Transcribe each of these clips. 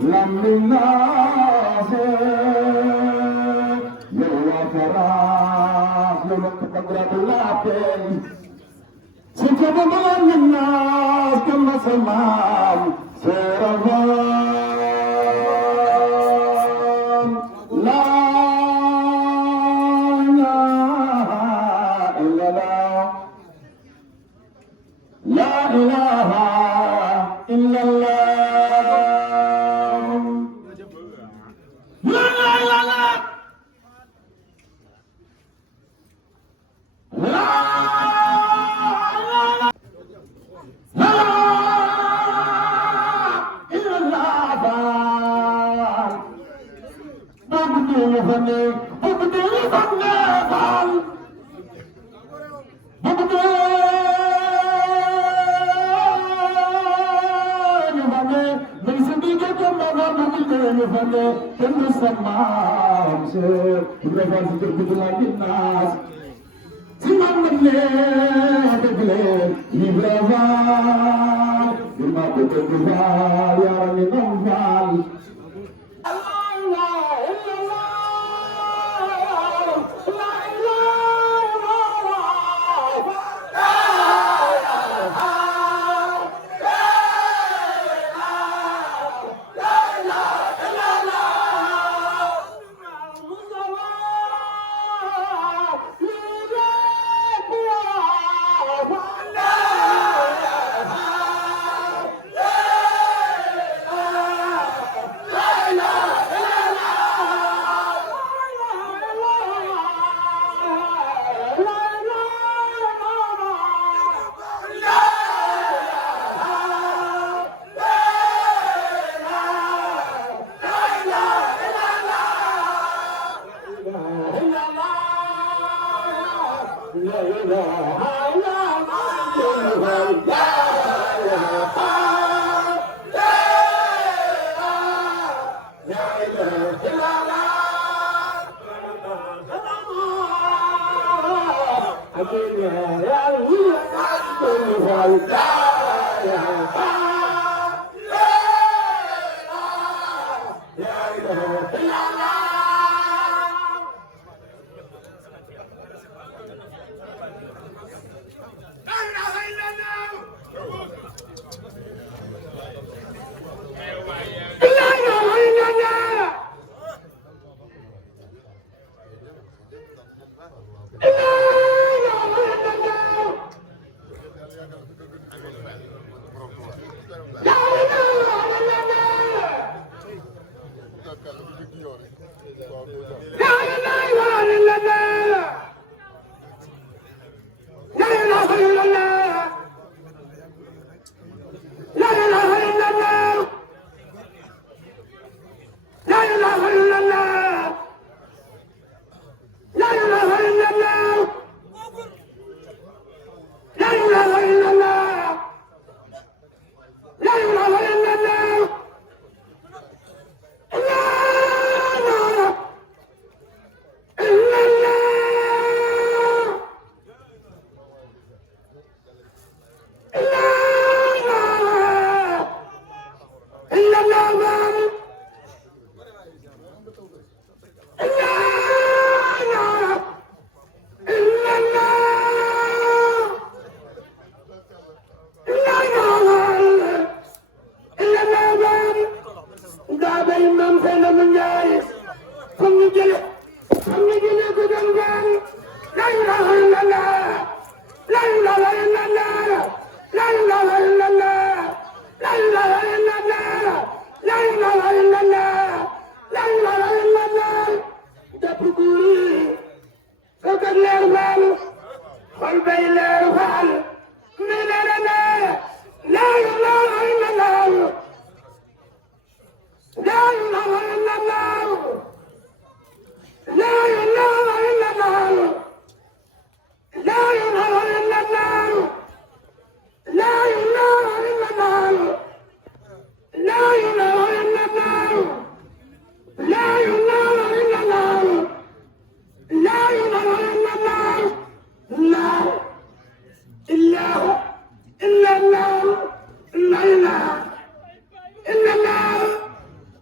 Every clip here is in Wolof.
للناس يوم فراغ يوم تقدر لكن سكب من الناس كما سمام سيرهم لا إله إلا الله لا إله إلا الله لا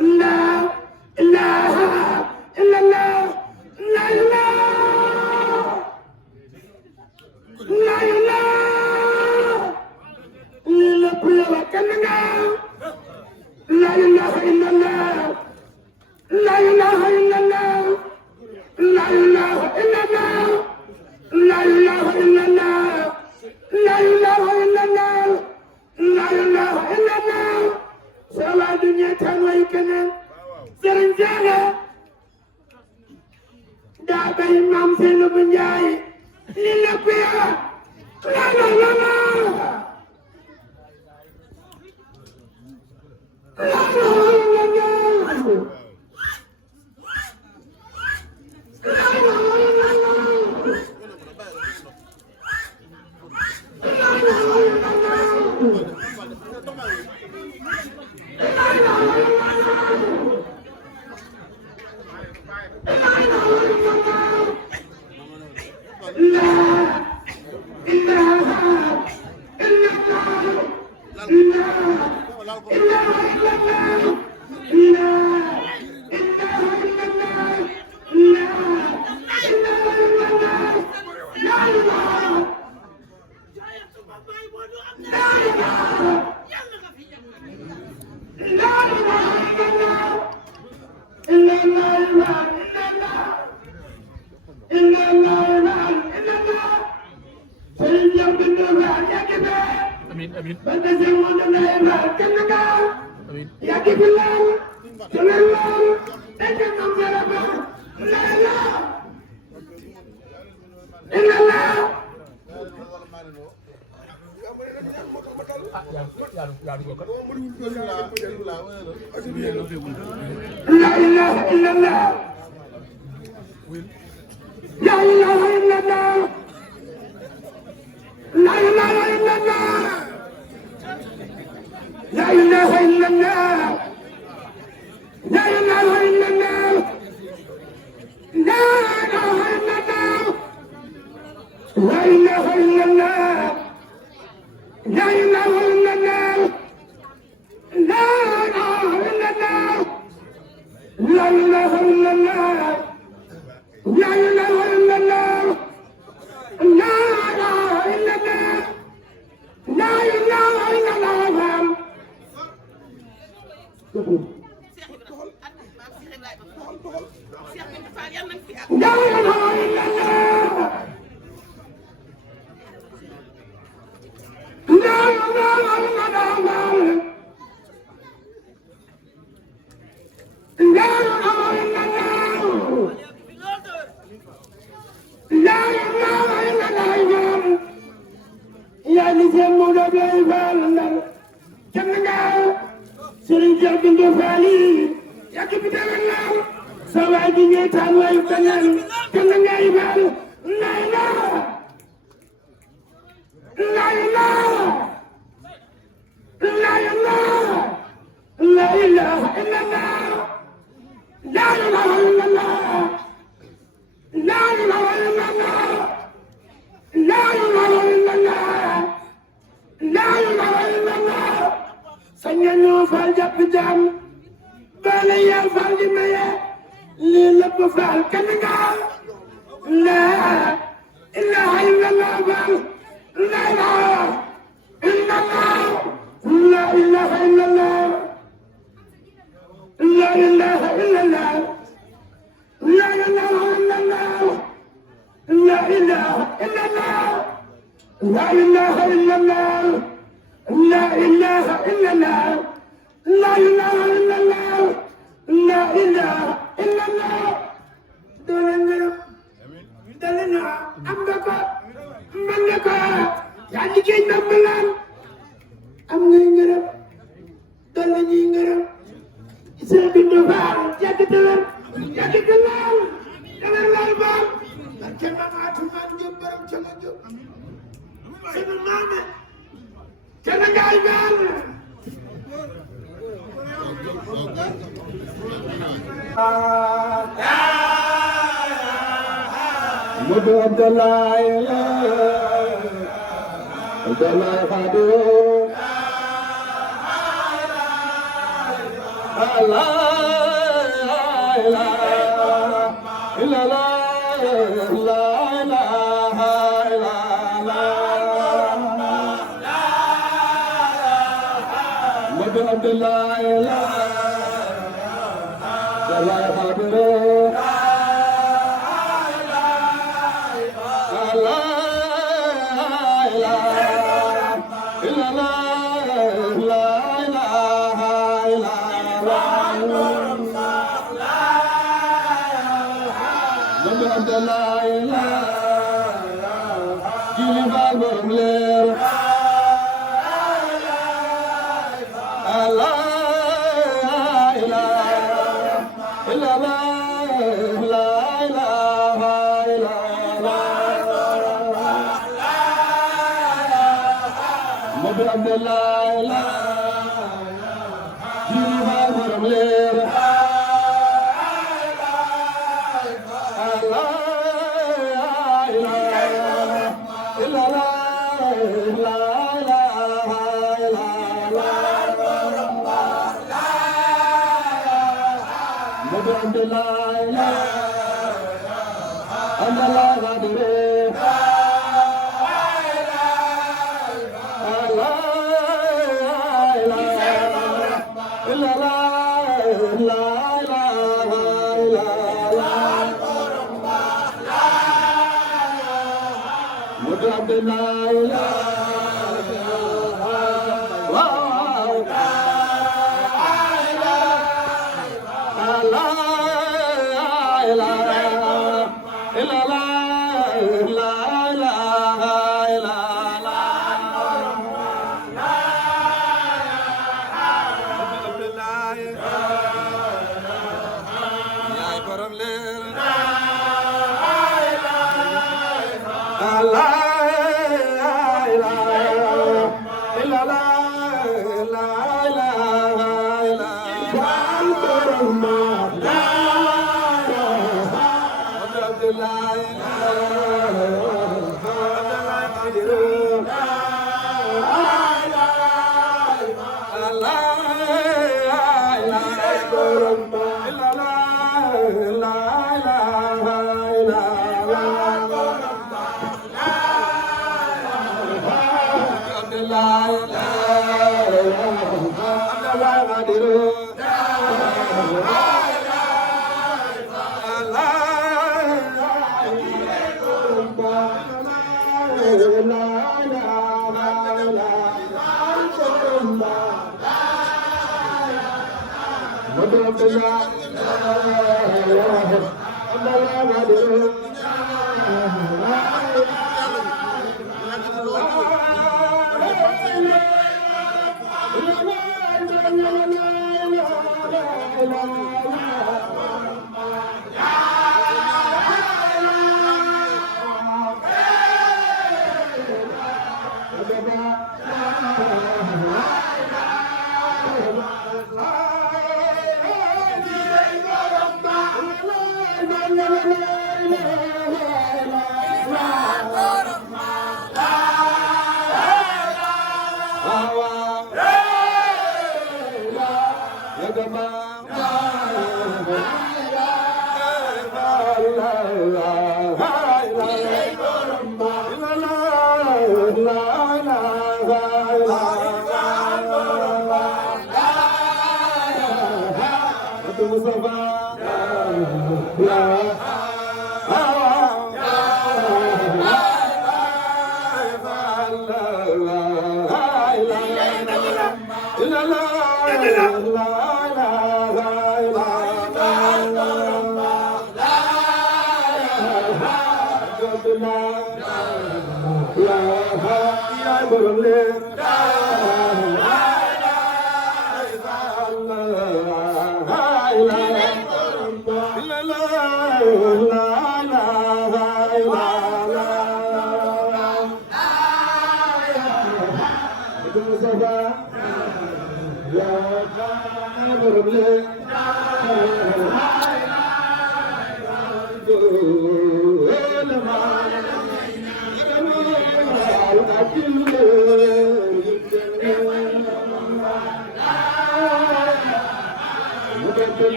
لا إله إلا الله لا إله لا إله إلا الله لا إله إلا الله لا إله إلا الله لا إله إلا الله لا إله إلا الله لا إله إلا الله لا إله إلا الله سوى دنيا تنويكنا سرنجانا دابا إمام سينو بنجاي للبيا لا لا لا لا لا Allah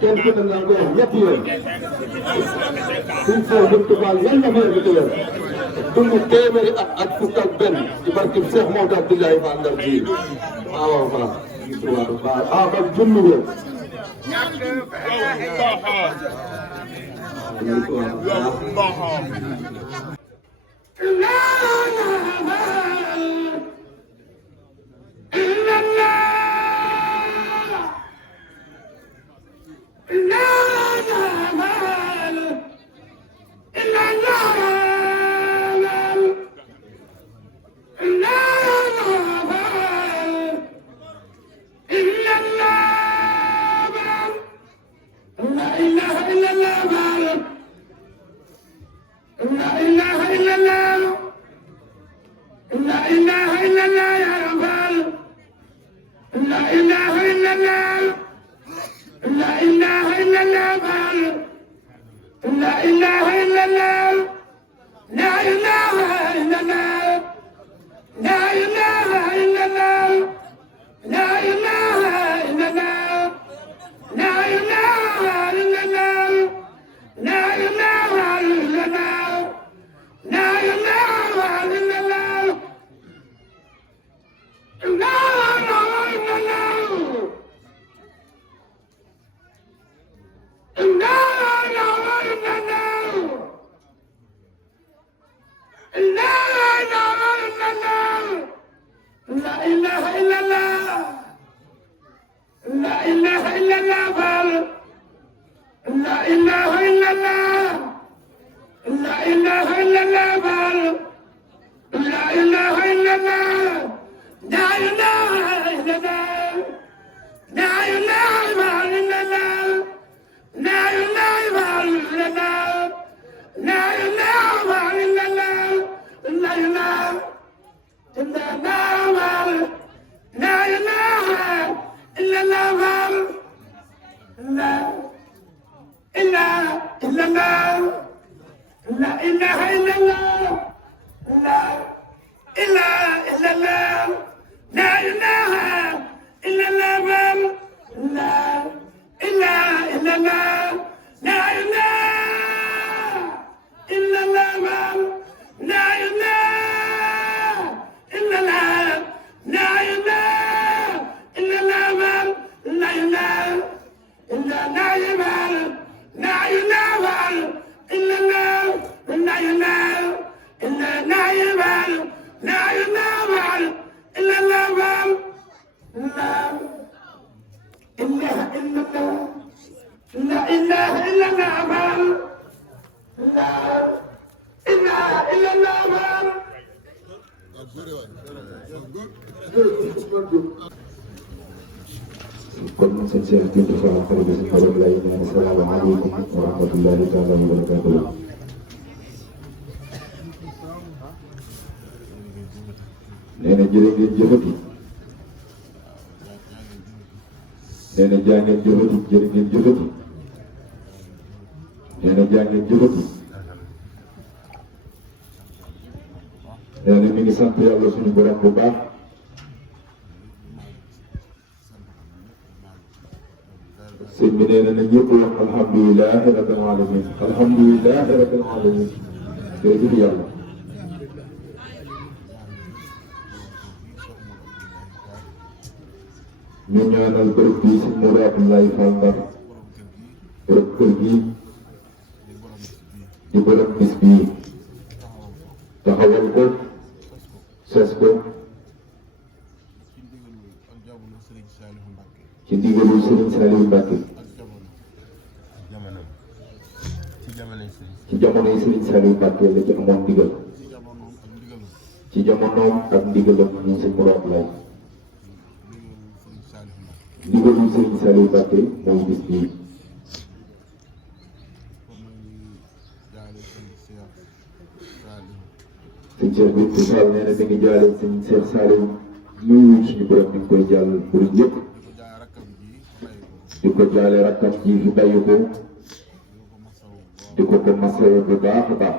kenn ku ne la ko wax ñetti yoon suñ Seex Bintu Fall yàlla na fi yàgg dund téeméeri at ak fukk ak benn ci barke Seex Maodo Abdoulaye Fall Ndar bii waaw waaw waaw ah ba junni wér kon sëñ Cheikh Bintu Fall xarit bi suñu borom lay ñaan asalaamaaleykum wa rahmatullahi taala wa barakatuh nee na jërë ngeen jëfati nee na jaa ngeen jëfati jërë ngeen jëfati nee na jaa ngeen jëfati nee na mi ngi sant yàlla suñu borom bu baax sëñ bi nee na ñëpp wax alhamdulilahi rabbil alamin alhamdulilahi rabbil alamin jërëjëf yàlla ñu ñaanal bërëb bii si Modou Abdoulaye Fall Ndar bërëb kër gi di bërëb bis bii taxawal ko ses ko ci ndigalu Serigne Saliou Mbacké ci jamonoy Serigne Saliou Mbacké la ci amoon ndigal ci jamonoom ak ndigalam ñu si Modou Abdoulaye ndigalu Serigne Saliou Mbacké mooy bis bii sëñ Cheikh Bintu Fall nee na mi ngi jaale sëñ Cheikh Saliou nuyu suñu borom mi ngi koy jàll pour ñëpp di ko jaale rakkam ji fi bàyyi ko di ko masawu bu baax a baax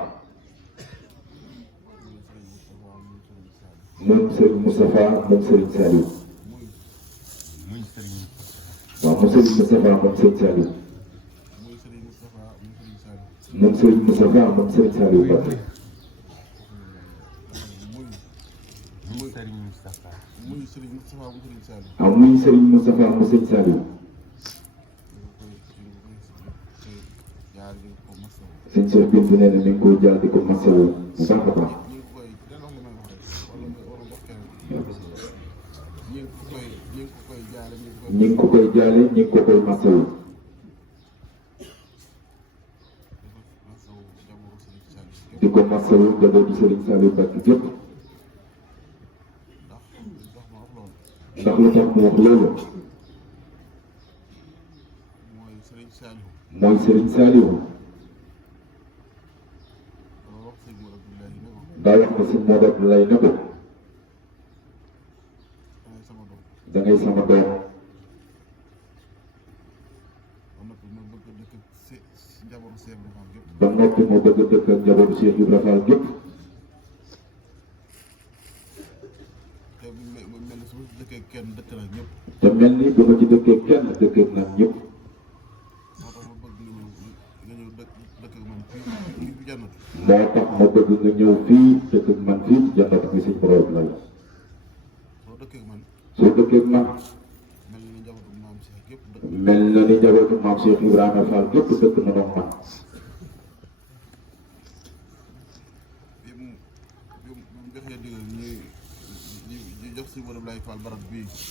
moom Serigne Moustapha moom Serigne Saliou waaw moom Serigne Moustapha moom Serigne Saliou moom Serigne Moustapha moom Serigne Saliou Mbacké ah muy Serigne Moustapha moom Serigne Saliou sëñ Cheikh Bintou nee na mi ngi koy jaar di ko masawu bu baax a baax ñi ngi ko koy jaale ñi ngi ko koy masawu di ko masawu njabootu Serigne Saliou Mbacké gépp ndax lu tax mu wax loolu mooy Serigne Saliou daa wax na si Modou Abdoulaye ne ko da ngay sama doom ba noppi moo bëgg dëkk ak njabootu Cheikh Ibrahima Fall gépp te mel ni bu ma ci dëkkee kenn dëkk nag ñëpp moo tax ma bëgg nga ñëw fii dëkk ak man fii jannat bi sëñ Modou Abdoulaye soo dëkkee ak man mel na ni njabootu maam Cheikh Ibrahima Fall gépp dëkk na doon man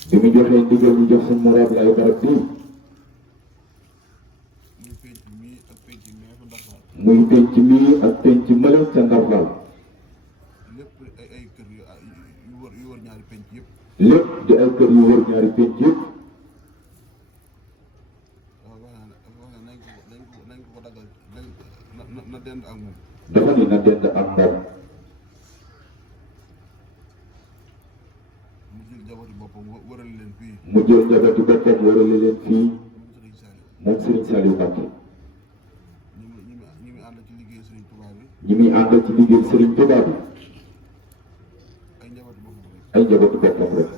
bi mu joxee ndigal ñu jox sëñ Modou Abdoulaye barab bii muy penc mii ak penc mële ca Ndar lépp di ay kër yu wër ñaari penc yëpp dafa ni na dend ak moom mu jël njabooti boppam wërale leen fii moom Serigne Saliou Mbacké ñi muy àndal ci liggéey Serigne Touba bi ay njabootu boppam rek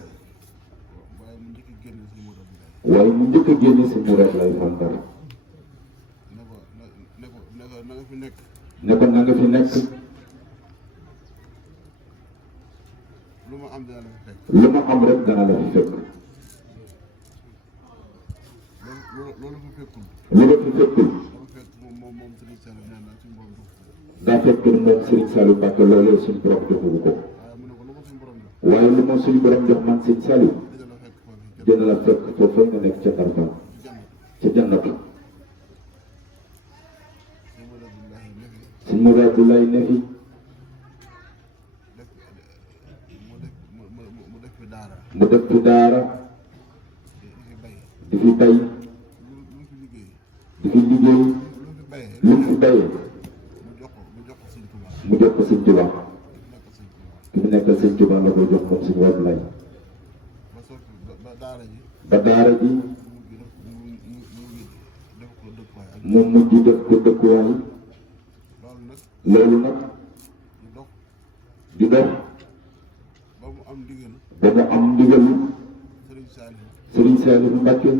waaye mu njëkk a génne si Modou Abdoulaye Fall Ndar ne ko na nga fi nekk lu ma am rek dana la fi fekk lu la fi fekkul daa fekk ni moom Serigne Saliou Mbacké loolee suñu borom joxuñu ko waaye lu ma suñu borom jox man Serigne Saliou dina la fekk foofu nga nekk ca Ndar Fall ca jannatu sëñ Modou Abdoulaye ne fi mu def fi daara di fi bay di fi liggéey lu mu fi bayee mu jox ko sëñ Touba ki fi nekkal sëñ Touba la koy jox moom sëñ Modou Abdoulaye ba daara ji mu mujj def ko dëkkuwaay loolu nag di dox ba mu am ndigalu Serigne Saliou Mbacké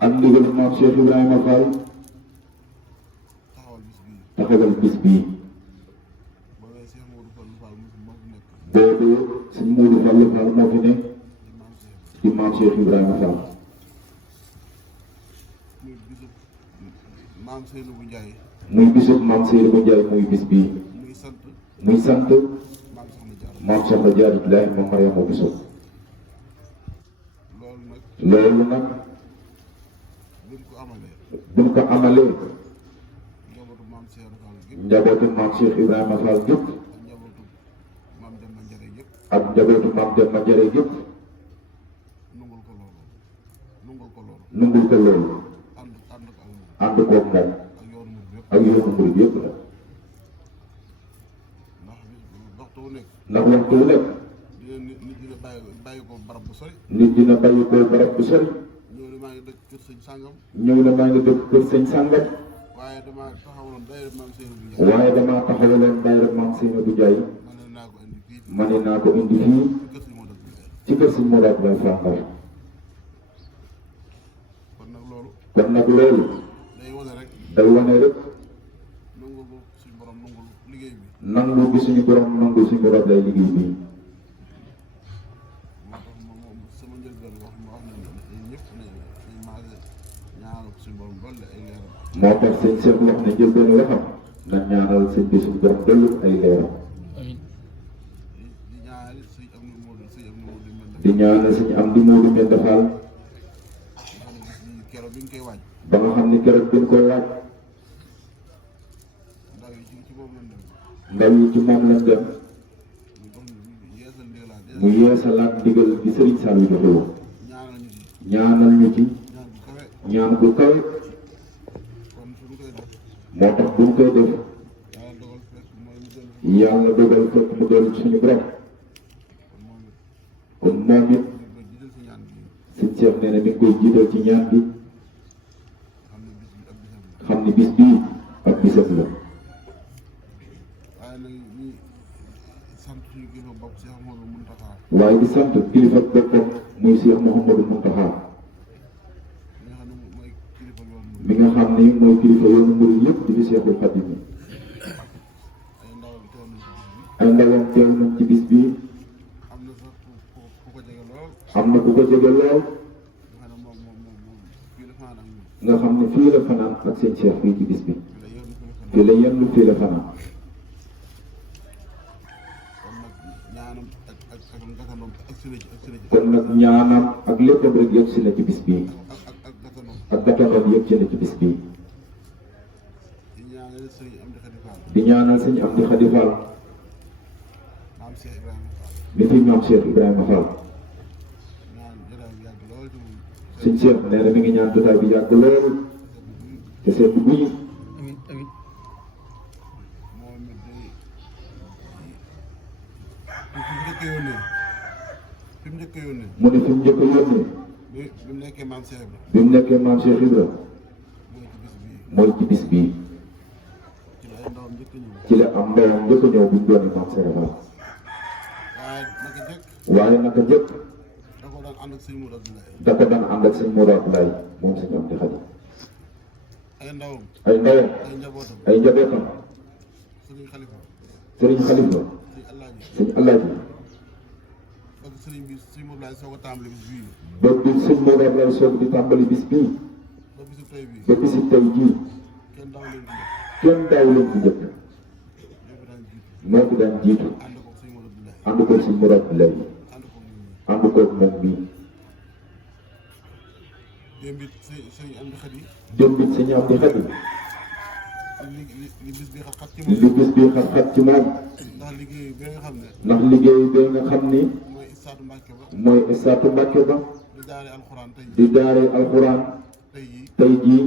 ak ndigalu maam Cheikh Ibrahima Fall taxawal bis bii boobu sëñ Modou Fall Fall moo fi ne di maam Cheikh Ibrahima Fall muy bisub maam Seynabou Ndiaye muy bis bii muy sant maam Soxna Jaaratullaahi moom Mariama Bousso loolu nag buñ ko amalee njabootu maam Cheikh Ibrahima Fall gépp ak njabootu maam Demba Njare gépp nungul ko loolu ànd koog moom ak yoonu murid yëpp la ndax waxtu wu nekk nit dina bàyyi ko barab bu sori ñëw na maa ngi dëkk kër sëñ sàngam waaye damaa taxawaloon daayira maam Seydou bu waaye damaa taxawaloon daayira maam Seydou bu Jaay ma ne naa ko indi fii ci kër Sëñ Modou Abdoulaye Fall Ndar kon nag loolu day wane rek nangu gi suñu borom nangu suñu rob lay liggéey bi moo tax sëñ Cheikh wax ne jël benn waxam na ñaanal sëñ bi suñu borom dolli ay leeram di ñaanal sëñ am di Moodu Mbenda Fall ba nga xam ni keroog bi ñu koy waaj ndaw yi ci moom lañ dem mu yeesalaat ndigal bi Serigne Saliou joxe woon ñaanal ñu ci ñaan bu kawe moo tax buñ koy def yàlla dogal fekk mu dellu suñu borom kon moom it sëñ Cheikh nee na mi ngi koy jiital ci ñaan bi xam ni bis bii ak bisam la waaye di sant kilifa boppam muy Cheikh Mouhamadou Mountakha mi nga xam ni mooy kilifa yoonu murid yëpp di fi Cheikhul Khadim ay ndawam teew nañ ci bis bii am na ku ko jege lool nga xam ne fii la fanaan ak seen Cheikh fii ci bis bi fii la yenn fii la fanaan kon nag ñaanam ak léppam rek yegg si na ci bis bii ak gàttandoom yegg si na ci bis bii di ñaanal sëñ Amdi Khady Fall mi fi maam Cheikh Ibrahima Fall sëñ Cheikh nee na mi ngi ñaan jotaay bi yàgg lool te seen bu guy mu ne fi mu njëkk a yónnee bi mu nekkee maam Cheikh Ibra mooy ci bis bii ci la am ndawam njëkk a ñëw bu ñu doon maam Cheikh Ibra waaye naka jëkk da ko daan ànd ak sëñ Modou Abdoulaye moom sëñ Amdi Khady ay ndawam ay njabootam sëriñ Khalifa sëñ Alaaji ba bi sëñ Modou Abdoulaye soog di tàmbali bis bii ba bisi tey jii kenn daaw leen ci njëkk moo fi daan jiitu ànd ko sëñ Modou Abdoulaye ànd koog moom mii démbit sëñ Amdi Khady li bis bi xat-xat ci moom ndax liggéey bi nga xam ni mooy istaatu Mbàkke ba di daare alxuraan tey jii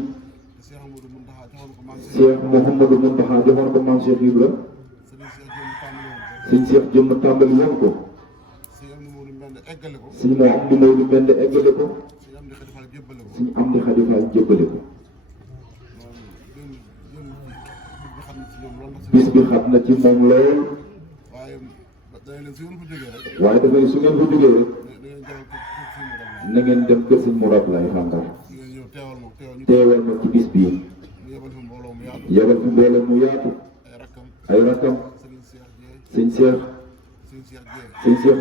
Cheikh Mouhamadou Mountakha joxoon ko maam Cheikh Ibra sëñ Cheikh jëmm tàmbali woon ko sëñ moo am di Moodu Mbenda eggale ko sëñ Amdi Khady Fall jébbale ko bis bi xam na ci moom lool waaye dafa ne su ngeen fa jógee rek na ngeen dem kër sëñ Modou Abdoulaye Fall Ndar teewal ma ci bis bii yebal fi mbooloo mu yaatu ay rakkam sëñ Cheikh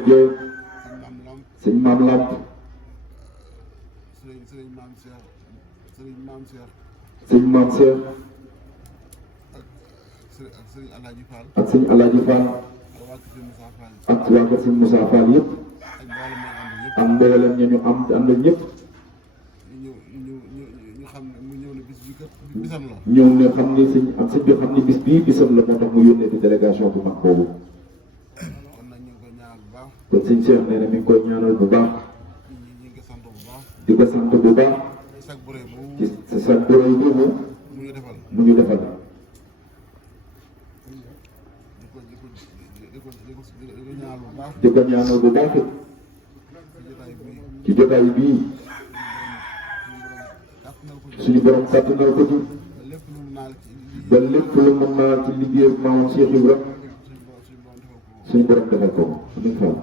Dieye sëñ Maam Lamp sëñ Maam Cheikh ak sëñ Alaaji Fall ak waa kër sëñ Moussa Fall yëpp ak mboolem ña ñu am ànd ñëpp ñëw ne xam ni sëñ bi xam ni bis bii bisam la moo tax mu yónnee di délégation bu mag boobu kon sëñ Cheikh nee na mi ngi koy ñaanal bu baax di ko sant bu baax ci sa sag bu rëy boobu mu ñu defal di ko ñaanal bu baax ci jotaay bii suñu borom kàttanal ko ci ba lépp lu mën naa ci liggéey maamam Cheikh Ibra suñu borom defal ko suñu Fall.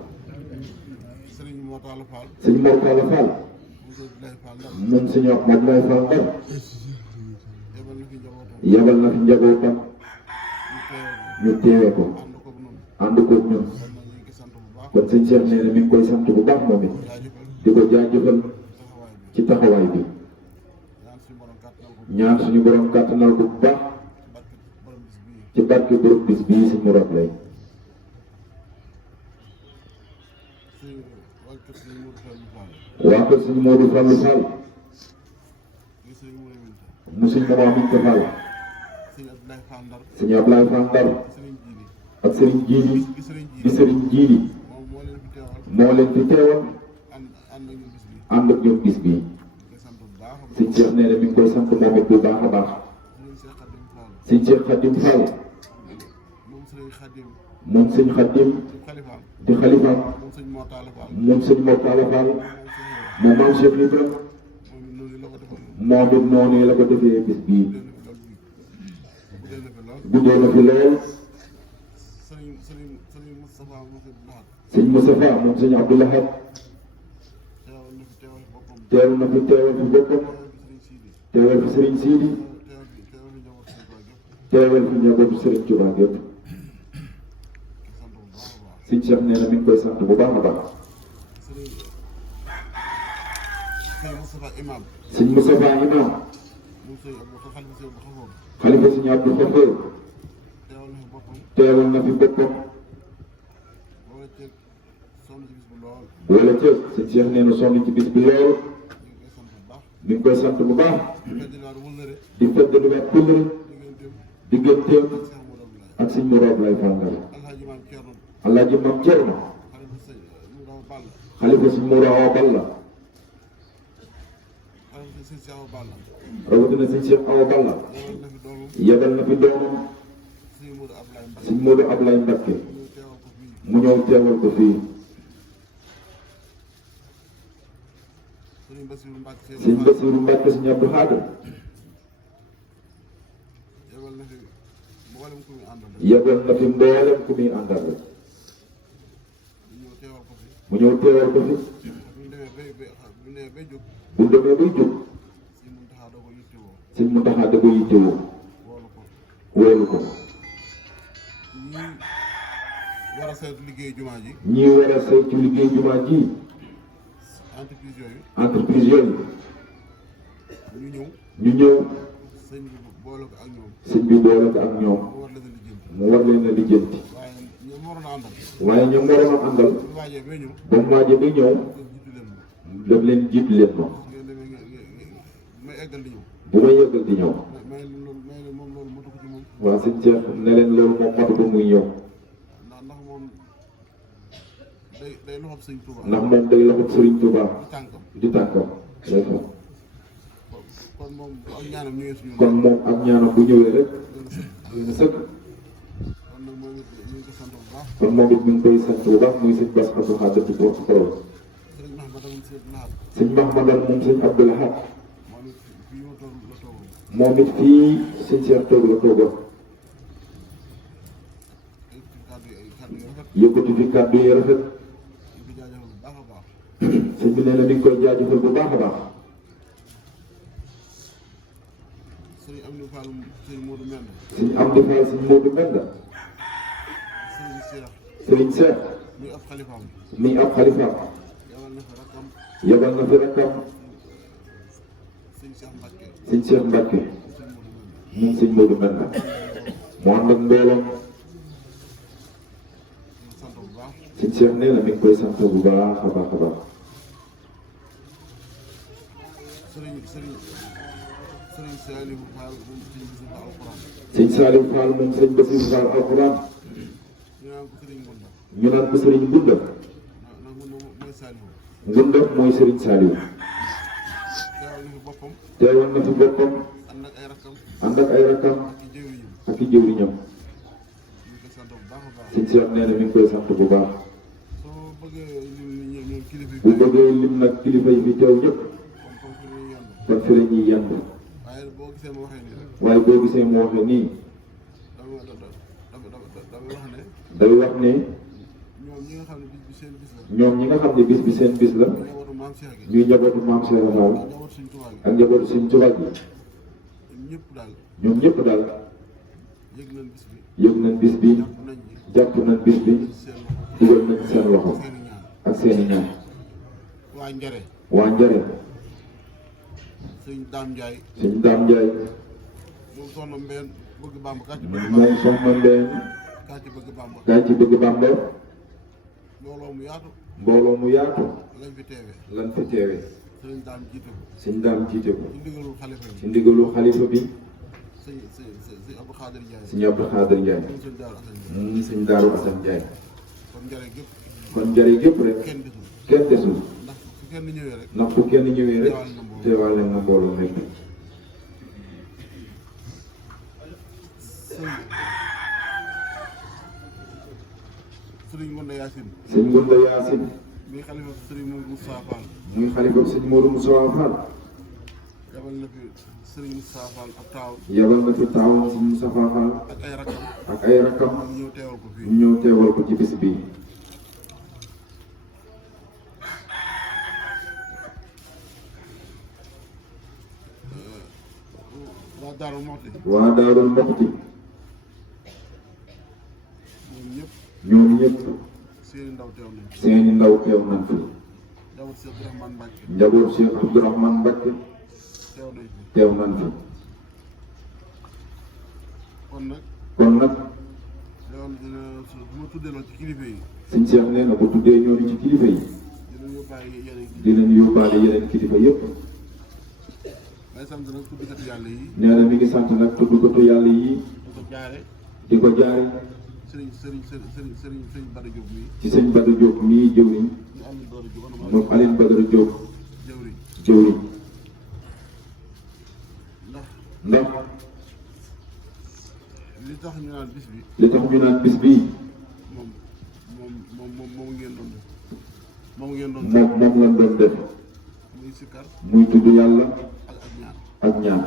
Serigne Mor Talla Fall. sëñ Mor Talla Fall moom sëñ Ahmad Lay Fall Ndar yabal na fi njabootam ñu teewe ko ànd koog ñun kon sëñ Cheikh nee na mi ngi koy sant bu baax moom it di ko jaajëfal ci taxawaay bi ñaan suñu borom kàttanal ko bu baax ci barke borom bis bii si Mourad lay waa kër suñu Modou Fallou Fall mu suñ Mama Minta Fall suñu Ablaye Fall Ndar ak Serigne Djili di Serigne Djili moo leen fi teewal ànd ak ñoom bis bii sëñ Cheikh nee na mi ngi koy sant moom it bu baax a baax sëñ Cheikh Khadim Fall moom sëñ Khadim di xalifaam moom sëñ Mor Talla Fall moom maam Cheikh Ibrahima moom it noonu la ko defee bis bii guddee na fi lool sëñ Moustapha moom sëñ Abdou Lahad teew na fi teewal fi boppam teewal fi Serigne Sidi teewal fi njabootu Serigne Touba gépp sëñ Cheikh nee na mi ngi koy sant bu baax a baax sëñ Moustapha imam xalifa sëñ Abdou Khafour teewal na fi boppam wala ca sëñ Cheikh nee na sonn ci bis bi lool mi ngi koy sant bu baax di feddaliwaat kóllëre digganteem ak sëñ Mourad Lay Fall Ndar Alaaji Maam Cerno xalifa sëñ Mourad Awa Balla rawatina sëñ Cheikh Awa Balla yebal na fi doomam sëñ Modou Ablaye Mbacké mu ñëw teewal ko fii sëñ Bassirou Mbacké sëñ Abdou Khadre yebal na fi mboolem ku muy àndal rek mu ñëw teewal ko fi bu demee bay jóg sëñ Mountakha da ko yittewoo wóolu ko ñii war a saytu liggéey jumaa ji entreprise yooyu ñu ñëw sëñ bi boole ko ak ñoom mu war leen a lijjanti waaye ñoom waroon a àndal ba mu waajee ba ñëw daf leen jiitu leen ma bu may yeggal di ñëw waaw sëñ Cheikh ne leen loolu moom matu ba muy ñëw ndax moom day loxob Sëriñ Touba di tànkam day fa kon moom ak ñaanam bu ñëwee rek dina sëkk kon moom it mi ngi koy sant bu baax muy sëñ Bass Abdou Khadre di ko xarol sëñ Mahmadal moom sëñ Abdou Lahad moom it fii sëñ Cheikh toog la toogoon yëkkati fi kàddu yi rafet sëñ bi nee na mi ngi koy jaajëfal bu baax a baax sëñ Amdi Fall sëñ Modou Menda sëriñ Cheikh mi ab xalifaam yebal na fi rakkam sëñ Cheikh Mbacké moom sëñ Modou Menda mu ànd ak mbooloom sëñ Cheikh nee na mi ngi koy sant bu baax a baax a baax sëñ Saliou Fall moom sëñ Bassirou Fall alxuraan ñu naan ko sëriñ Ngunda Ngunda mooy sëriñ Saliou teewal na fi boppam ànd ak ay rakkam ak i jëwriñam sëñ Cheikh nee na mi ngi koy sant bu baax bu bëggee lim nag kilifa yi fi teew ñëpp kon fi la ñuy yend gisee ma waxee nii rek. waaye boo gisee mu waxee nii. damay wax ne. day wax ne. ñoom ñi nga xam ne bis bi seen bis la. ñoom ñi nga xam ne bis bi seen bis la. njabootu maam Cheikh gi. ñuy njabootu maam Cheikh Fall. njabootu suñ tubaab gi. ak njabootu suñ tubaab gi. ñëpp daal. ñoom ñëpp daal. yëg nañ bis bi. yëg nañ bis bi. jàpp nañ bis bi. dugal nañ seen loxo. ak seeni ñaan. waa Njare. waa Njare. sëñ Dame Ndiaye. sëñ Dame Ndiaye. moom soxna Mbène bëgg Bamba kaa ci bëgg moom Bamba. soxna Mbène. kaa ci bëgg Bamba. kaa ci bëgg Bamba. mbooloo mu yaatu. mbooloo mu yaatu. lañ fi teewee. lan fi teewee. sëñ Dame jiite ko. sëñ Dame jiite ko. ci ndigalul xalifa bi. ci ndigalu xalifa bi. sëñ Abdou Khadir Ndiaye. sëñ Abdou Khadir Ndiaye. moom sëñ Daaru Assane Ndiaye. sëñ Daaru Assane Ndiaye. kon Njare gépp. kon Njare gépp rek. kenn desul. kenn desul. ndax fu kenn ñëwee rek. ndax fu kenn ñëwee rek. teewaale na mbooloo nekk. Sëriñ Ngounda Yacine. sëñ Ngounda Yacine. muy xalifa sëriñ Modou Moussa Fall. muy xalifa sëñ Modou Moussa Fall. yabal na fi sëriñ Moussa Fall ak taaw. yabal na fi taawam sëñ Moussa Fall. ak ay rakkam. ak ay rakkam. ñu ñëw teewal ko fii. ñu ñëw teewal ko ci bis bii. waa Daaru Moxti. waa Daaru Moxti. ñoom ñëpp. ñoom ñëpp. seeni ndaw teew nañ. seeni ndaw teew nañ fi. njaboot Cheikh Abdourahmane Mbacke. njaboot Cheikh Abdourahmane Mbacke. teew nañ fi. teew nañ fi. kon nag. kon nag. loolu dina su ma tuddee loolu ci kilifa yi. sëñ Cheikh nee na bu tuddee ñooñu ci kilifa yi. dinañ yóbbaale yeneen kilifa. dinañ yóbbaale yeneen kilifa yëpp. may sant nag tuddkatu yàlla yi. nee na mi ngi sant nag tuddkatu yàlla yi. di ko jaare. di ko jaare. sëriñ Bada Diop mii. ci sëñ Bada Diop mii jëwriñ. ñu Alioune Badara Diop. moom Alioune Badara Diop. jëwriñ. jëwriñ. ndax. ndax. li tax ñu naan bis bi. li tax ñu naan bis bii. moom ngeen doon def. moom ngeen doon lañ doon def. muy sikkar. muy tudd yàlla. ak ñaan. ak ñaan.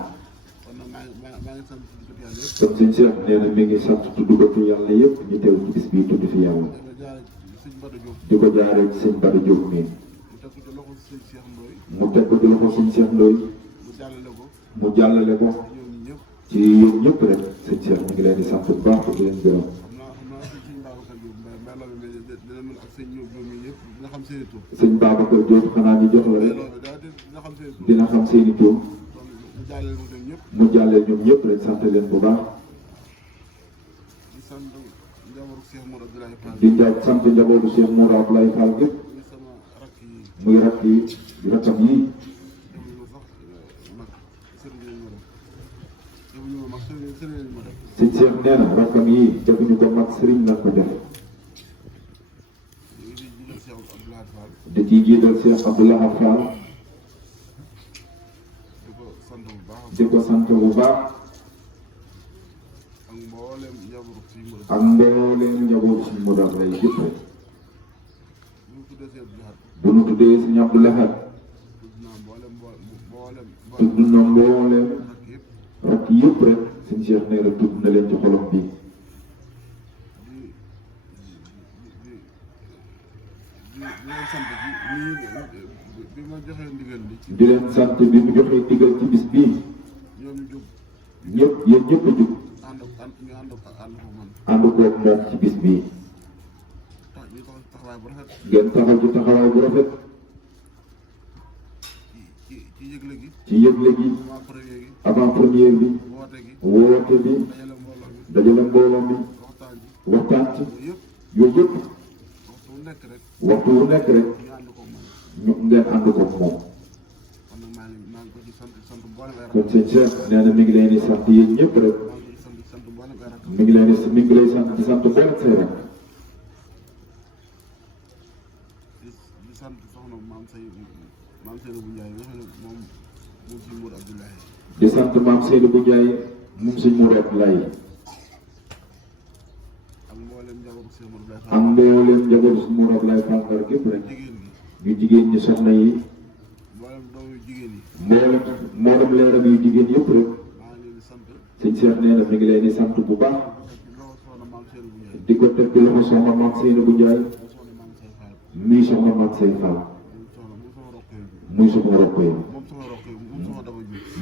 kon nag maa ngi sant tuddkatu yàlla yëpp. kon sëñ Cheikh nee na mi ngi sant tuddkatu yàlla yëpp ñu teew ci bis bii tudd fi yàlla. dama jaare sëñ Bada Diop. di ko jaaree ci sëñ Bada Diop mii. mu teg ko ci loxo sëñ Cheikh Ndoye. mu teg ko ci loxo sëñ Cheikh Ndoye. mu jàllale ko. mu jàllale ko. ñoom ñi ñëpp. ci yéen ñëpp rek sëñ Cheikh ñu ngi leen di sant bu baax di leen gërëm. xam naa sëñ Babacar Diop mbay la bi dina mën ak sëñ ñoom ñi ñëpp dina xam seen i tur. sëñ Babacar Diop xanaa ñu jox la rek. dina xam seen i tur. dina xam seen i tur. kon mu jàllale ko ñoom ñëpp. mu jàllale ñoom ñëpp rek sant leen bu baax. di sant njabootu Cheikh Modou Abdoulaye Fall. di sant njabootu Cheikh Modou Abdoulaye Fall gépp. muy sama rakk yi. muy rakk yi rakkam yi. defuñu ma sax mag sëriñ lañ ma def. defuñu ma mag sëriñ lañ ma def. sëñ Cheikh nee na rakkam yi defuñu ko mag sëriñ lañ ko def. di jiital Cheikh Abdoulaye Fall. di ci jiital Cheikh Abdoulaye Fall. di ko sant bu baax. di ko sant bu baax. ak mboolem njabootu si Modou. ak mbooleem njabootu suñu Modou Abdoulaye yëpp rek. bu ñu tuddee seen Abdou Lahad. bu nu tuddee sëñ Abdou Lahad. tudd naa mboolem. tudd na mbooleem rakk yëpp. rakk yëpp rek sëñ Cheikh nee na tudd na leen ci xolam bi. di leen sant bi ma joxee ndigal li. di leen sant bi mu joxee ndigal ci bis bii. ñoom ñu jóg. ñëpp yéen ñëpp a jug. ànd ko man. ànd koog moom ci bis bii. ñu taxawaay bu rafet. ngeen taxaw ci taxawaay bu rafet. ci yëgle gi. ci yëgle gi. avant première bi. woote bi. dajale mbooloo mi. waxtaan ci. yooyu yëpp. waxtu wu nekk rek. ñu ngeen ànd koog moom. kon sëñ Cheikh nee na mi ngi leen di sant yéen ñëpp rek. mi ngi lay sant di sant mboolem say rek. di sant soxna maam Seydou bu Ndiaye nga xam ne moom si Modou Abdoulaye. di sant maam Seydou bu Ndiaye moom si Modou Abdoulaye. ak mboolem njabootu si Modou Abdoulaye. ak mboolem njabootu si Modou Abdoulaye Fall gépp rek. ñu jigéen ñi soxna yi. mboolem doom yu jigéen yi. mboolem leeram yu jigéen yëpp rek. maa sëñ Cheikh nee na mi ngi leen di sant bu baax di ko teg ci loxo soxna Maam Seynabou Ndiaye muy soxna Maam Sey Fall muy soxna Rokko yi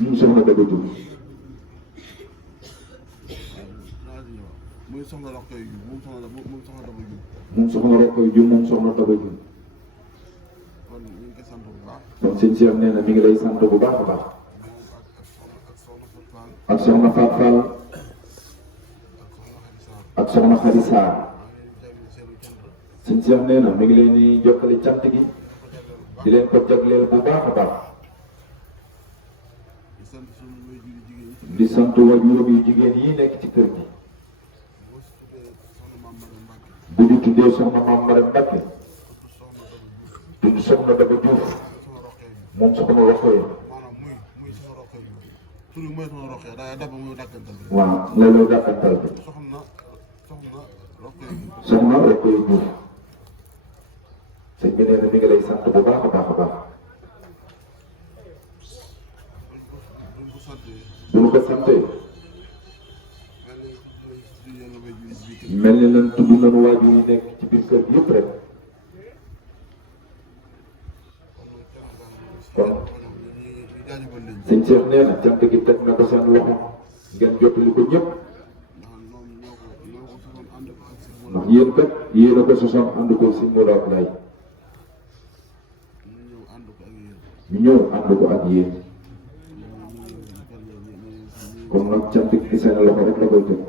muy soxna Daba Diouf muy soxna Rokko yi moom soxna Daba Diouf moom soxna Rokko yi moom soxna Daba Diouf kon ñu ngi koy sant bu baax kon sëñ Cheikh nee na mi ngi lay sant bu baax a baax ak soxna Faat Fall ak soxna Khady Sarr sëñ Cheikh nee na mi ngi leen di jokkale cant gi di leen ko jagleel bu baax a baax di sant wajuram yu jigéen yi nekk ci kër gi bu ñu tuddee soxna Maam Maram Mbacké tudd soxna Daba Diouf moom soxna Rokko yi waaw loolu dàkkantal bi soxna Rokko yi Diouf sëñ bi nee na mi ngi lay sant bu baax a baax a baax bu ñu ko santee mel ni lan tudd nañu waajur yi nekk ci biir kër gi yëpp rek kon sëñ Cheikh nee na cant gi teg na ko seen loxo ngeen jottali ko ñëpp ndax yéen kat yéen a ko sosoon ànd ko si Modou Abdoulaye ñu ñëw ànd ko ak yéen kon nag cant gi seen loxo rek la koy teg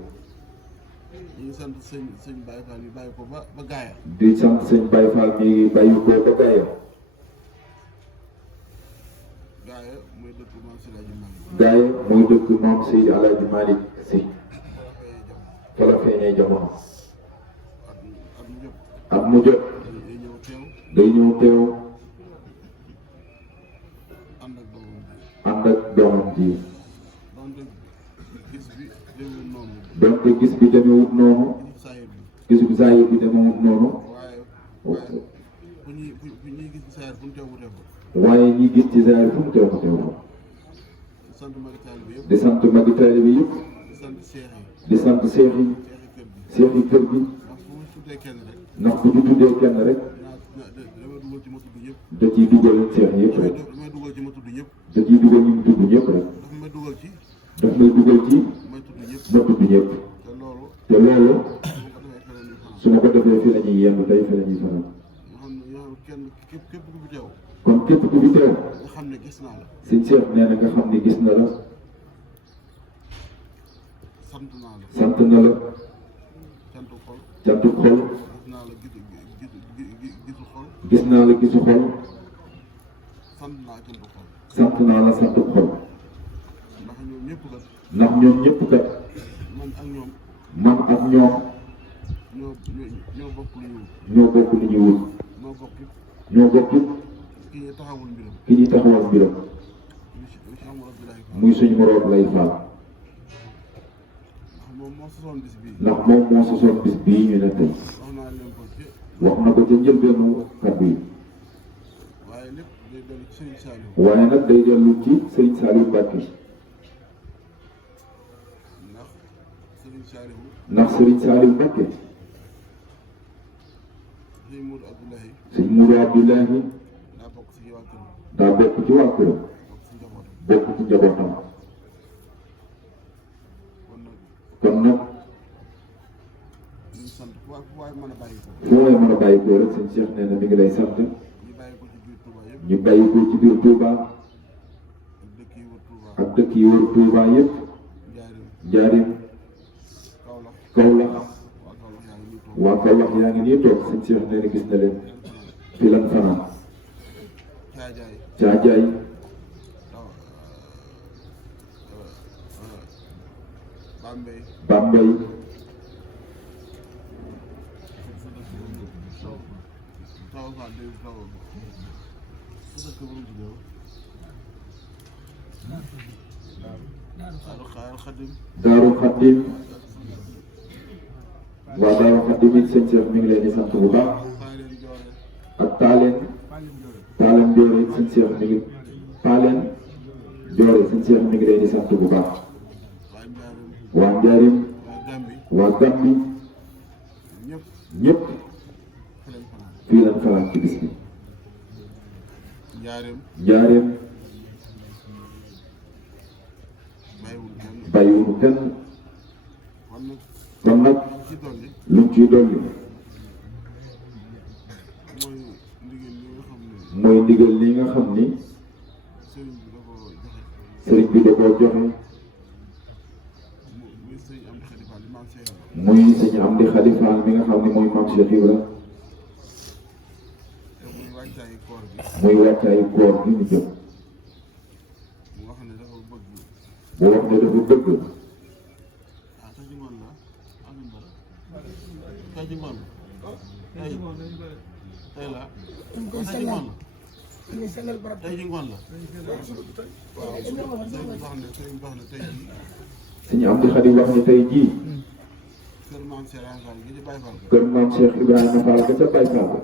di sant sëñ Baye Fall yi bàyyi ko ba gaaya di sant sëñ Baye Fall mi bàyyi ko ba gaaya gaaya mooy dëkk Maam Seydi Hadji Malick gaaya mooy dëkk Maam Seydi Hadji Malick Sy fa la feeñee jamono at mu jot day ñëw teew ànd ak doomam ji donte gis bi demewut noonu gis bi saa bi demewut noonu waaye ñi gis ci saa fu mu teew ko teew ko di sant magi taalibe bi yëpp di sant seex yi kër gi ndax bu ñu tuddee kenn rek da ciy dugal seex yëpp rek da ciy dugal ñu tudd ñëpp rek daf may dugal ci ma tudd ñëpp te loolu su ma ko defee fii la ñuy yendu tey fii la ñuy fanaan kon képp ku fi teew sëñ Cheikh nee na nga xam ne gis na la sant na la cantu xol gis naa la gisu xol sant naa la santu xol ndax ñoom ñëpp kat man ak ñoom ñoo bokk li ñuy wut ñoo bokk ki ñuy taxawal mbiram muy suñu moroom lay faal ndax moom moo sosoon bis bii ñu ne tey wax na ko ca njëlbeenu kàddu yi waaye nag day dellu ci Sëriñ Saliou Mbacké ndax Sëriñ Saliou Mbacké sëñ Modou Abdoulaye daa bokk ci waa këram bokk ci njabootam kon nag foo waay mën a bàyyi ko rek sëñ Cheikh nee na mi ngi lay sant ñu bàyyi ko ci biir Touba ak dëkk yi wër Touba yëpp Njaaréem Kaolack waa Kaolack yaa ngi nii toog sëñ Cheikh nee na gis na leen fi lan fanaan Caajaay Bambey Daaru Xaddim waa Daaru Xaddim it sëñ Cheikh mi ngi leen di sant bu baax ak Taaleen Joore sëñ Cheikh mi ngi Taaleen Joore sëñ Cheikh mi ngi leen di sant bu baax waa Njaarim waa Gambi waa Gambi ñëpp ñëpp fa lañ fanaan fii lañ fanaan ci bis bi Njaareem Njaarim bàyyiwul kenn bàyyiwuñu kenn kon nag kon nag ci dolli luñ ciy dolli mooy ndigal li nga xam ne mooy ndigal li nga xam ni sëriñ bi da ko joxe sëriñ bi da koo joxe muy sëriñ am xalifa li maam Cheikh muy sëñ Amdi Xalifa mi nga xam ne mooy maam Cheikh Ibra te muy wàccaayu koor bi muy wàccaayu koor gi ñu jëm mu wax ne dafa bëgg bu wax ne dafa bëgg ah tey ci ngoon la amin bara tey ci ngoon tey la tey ci ngoon la tey ci ngoon la waaw sëriñ bi wax ne tey jii sëñ Amdi Xadi wax ne tey jii kër maam Cheikh Ibrahima Fall gi ci Baye Fall ga kër maam Cheikh Ibrahima Fall ga ca Baye Fall ga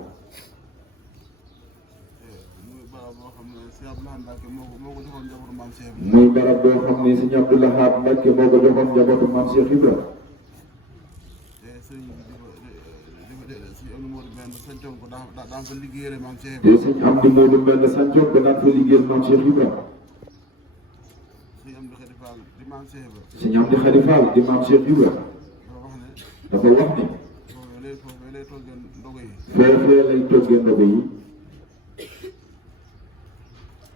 muy barab boo xam ne Cheikh Abdoulaye Mbacke moo ko joxoon njabootu maam Cheikh bi muy barab boo xam ne sëñ Abdou Lahad Mbacke moo ko joxoon njabootu maam Cheikh Ibra te sëriñ bi si ëllëg moo di benn santoon ko daan fa liggéeyale maam Cheikh te sëñ Amdi Moodu mel ne sancoon ko daan fa liggéeyal maam Cheikh Ibra sëñ am di Xadi Fall di maam Cheikh ba sëñ Amdi Xadi Fall di maam Cheikh Ibra dafa wax ne dafa wax ni foofee lay toggee ndogo yi foofee lay toggee ndogu yi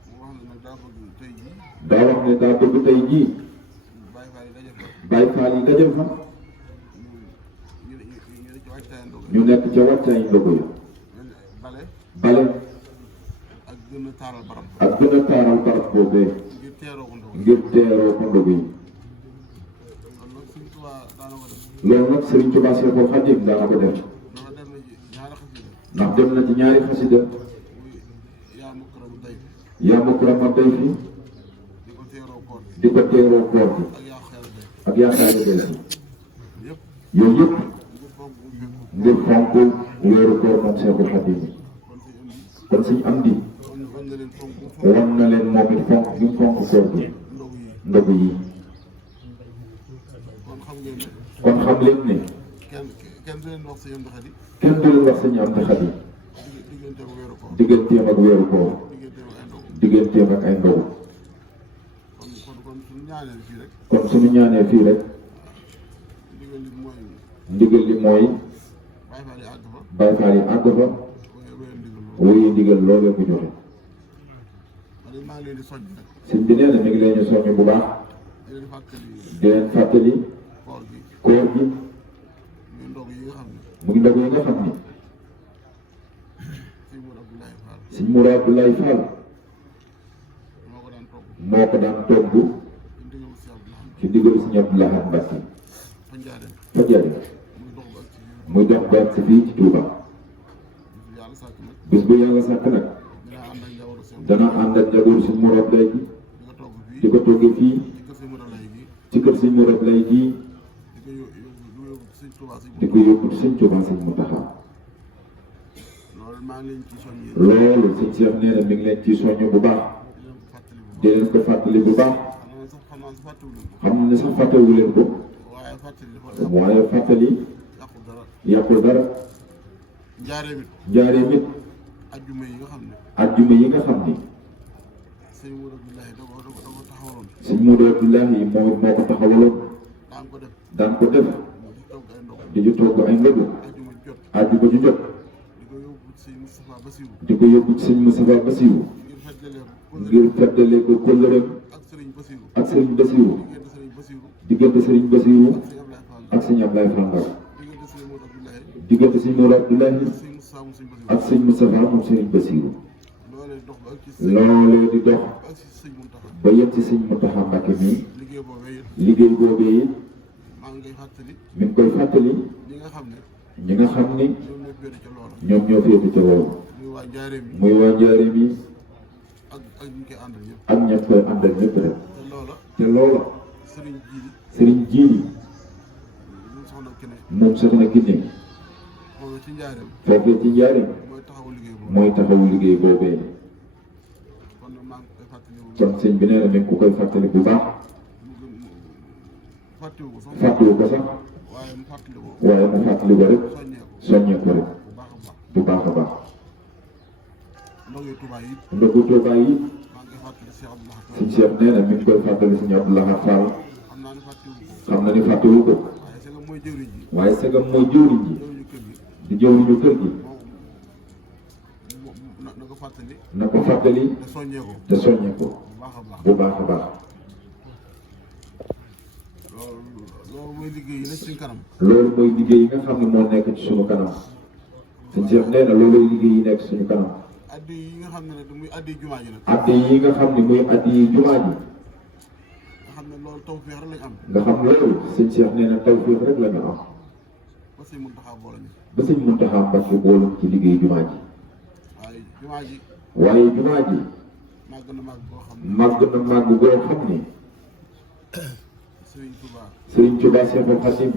mu wax ne nag daa bëgg tey jii daa wax ne daa bëgg tey jii Baye Fall yi daje fa Baye Fall yi daje fa ñu ci wàccaay ndogo yi ñu nekk ca wàccaayu ndogu yi bale bale ak gën a taaral barab ak gën a taaral barab boobee ngir teeroo ko ndogo yi ngir teeroo ko ndogu yi kon nag suñ Tuubaa daana ko def loolu nag Serigne Touba Cheikhul Khadim daana ko def dafa dem na ci ñaari xasida ndax dem na ci ñaari xasida muy yaa mukkaramu day yaa mukrama day fi di ko teeroo koor bi di ko teeroo koor bi ak yaa xeer day ak yaakaari day fi yëpp yooyu yëpp ngir foog mu fekk ngir fonk weeru koor moom Cheikhul Khadim kon si indi kon suñ am di wan na leen fonk wan na leen moom it fonk gi mu fonk koor gi ndogu yi ndogu yi kon xam ngeen ne kon xam leen ne kenn du leen wax si yëndu xadi kenn du leen wax sëñ Amdi Xadi diggante bu weeru koor digganteem ak weeru koor diggante bu ay ndogu digganteem ak ay ndogu kon suñu ñaaneel fii rek kon suñu ñaanee fii rek ndigal li mooy ndigal li mooy Baye Fall yi àgg fa Baye Fall yi àgg fa wéyal ndigal loolu wuyu ndigal loolee mu joxe man it maa ngi leen di soññ rek sëñ bi nee na mi ngi leen di soññ bu baax di leen fàttali di leen fàttali koor gi koor gi muy ndog yi nga xam ne mu ngi ndogu yi nga xam ni sëñ Mour Abdoulaye Fall sëñ Mourou Abdoulaye Fall moo ko daan togg moo ko daan togg ci ndigalu si Abdoulaye ci ndigalu sëñ Abdou Lahad Mbacke fa njaareem fa jari muy dox ba ak ci biir muy dox ba ci fii ci Touba yàlla sàkk nag bis bu yàlla sàkk nag dinaa ànd ak njabootu seen dana ànd ak njabootu sëñ Mourou Abdoulaye gi di ko togg fii di ko toggee fii ci kër sëñ Mour Abdoulaye gi ci kër sëñ Mourou Abdoulaye gi di ko yóbbu sëñ Tuubaa sëñ di ko yóbbu sëñ Touba sëñ Mountakha loolu maa ngi leen ci soññee loolu sëñ Cheikh nee na mi ngi leen ci soññ bu baax di leen ko fàttali bu di leen ko fàttali bu baax xam naa sax fàttewuleen ko xam ne sax fàttewu leen ko waaye fàttali dafa waaye fàttali yàqul dara yàqul dara njaareem it njaareem it ajjuma yi nga xam ne ajjuma yi nga xam ni sëñ Mour Abdoulaye da ko taxawaloon sëñ Mourou Abdoulaye yi moo ko taxawaloon daan ko def daan ko def di togg ay ndog di ju togg ay ndogu ajjuma jot ajjuma ju jot di ko yóbbu ci sëñ Moustapha Bassirou di ko yóbbu ci sëñ Moustapha Bassirou ngir fàttalee ko ngir feddale ko kóllëreem ak sëriñ Bassirou ak sëriñ Bassirou diggante sëriñ Bassirou diggante sëriñ Bassirou ak sëñ Abdoulaye Fall ak sëñ Ablaye Fall Ndar diggante sëñ Mour Abdoulaye diggante sëñ Mourou Abdoulaye sëñ Moustapha mu sëñ Bassirou ak sëñ Moustapha moom sëriñ Bassirou loolee dox ba ak ci sëñ loolee di dox ak ci sëñ Mountakha ba yem ci sëñ Mountakha Mbacké mii liggéey boobee it liggéey boobee it maa ngi koy fàttali mi ngi koy fàttali ñi nga xam ne ñi nga xam ni ñoom ñoo féete ca loola ñoom ñoo féete ca loolu muy waa njaareem yi muy waa njaareem yi ak ñu koy àndal ñëpp ak ña koy àndal ñëpp rek te loola te loola sëriñ jiili sëriñ jiili ñun soxna Kine moom soxna Kiné moom ci njaareem foofee ci njaareem mooy taxawu liggéey boobu mooy taxawu liggéey boobee kon nag maa ngi koy fàttali bu kon sëñ bi nee na mi ngi ko koy fàttali bu baax fàttewu ko sax fàttewu ko sax waaye mu fàttali ko waaye mu fàttali ko rek soññee ko soññee ko rek bu baax a baax bu baax a baax. ndogee Tuubaa yi ndogu Tuubaa yi maa ngi koy fàttali Cheikh Abdou Lahad suñ Cheikh nee na mi ngi koy fàttali suñu Abdou Lahad Fall xam naa ne fàttewu ko xam na ni fàttewu ko waaye segam mooy jëwriñ ji waaye segam mooy jëwriñ ji jëwriñu kër gi di jëwriñu kër gi na ko fàttali na ko fàttali te soññee ko te soññee ko bu baax a baax bu baax a baax. loolu mooy liggéey yi nekk suñ kanam loolu mooy liggéey yi nga xam ne moo nekk ci suñu kanam suñ Cheikh nee na loolu liggéey yi nekk suñu kanam. addi yi nga xam ne nag muy addi jumaa ji nag addi yi nga xam ne muy addi yi jumaa ji nga xam ne loolu tawfeex rek lañ am nga xam loolu suñ Cheikh nee na tawfeex rek la ñu am ba sëñ Muntaxa boole ñu ba sëñ Muntaxa Mbàkke boolu ci liggéey jumaa ji waaye jumaa ji waaye jumaa ji màgg na màgg boo xam ne màgg na màgg boo xam ni Sëriñ Tuubaa Sëriñ Tuubaa Seexul Xadiim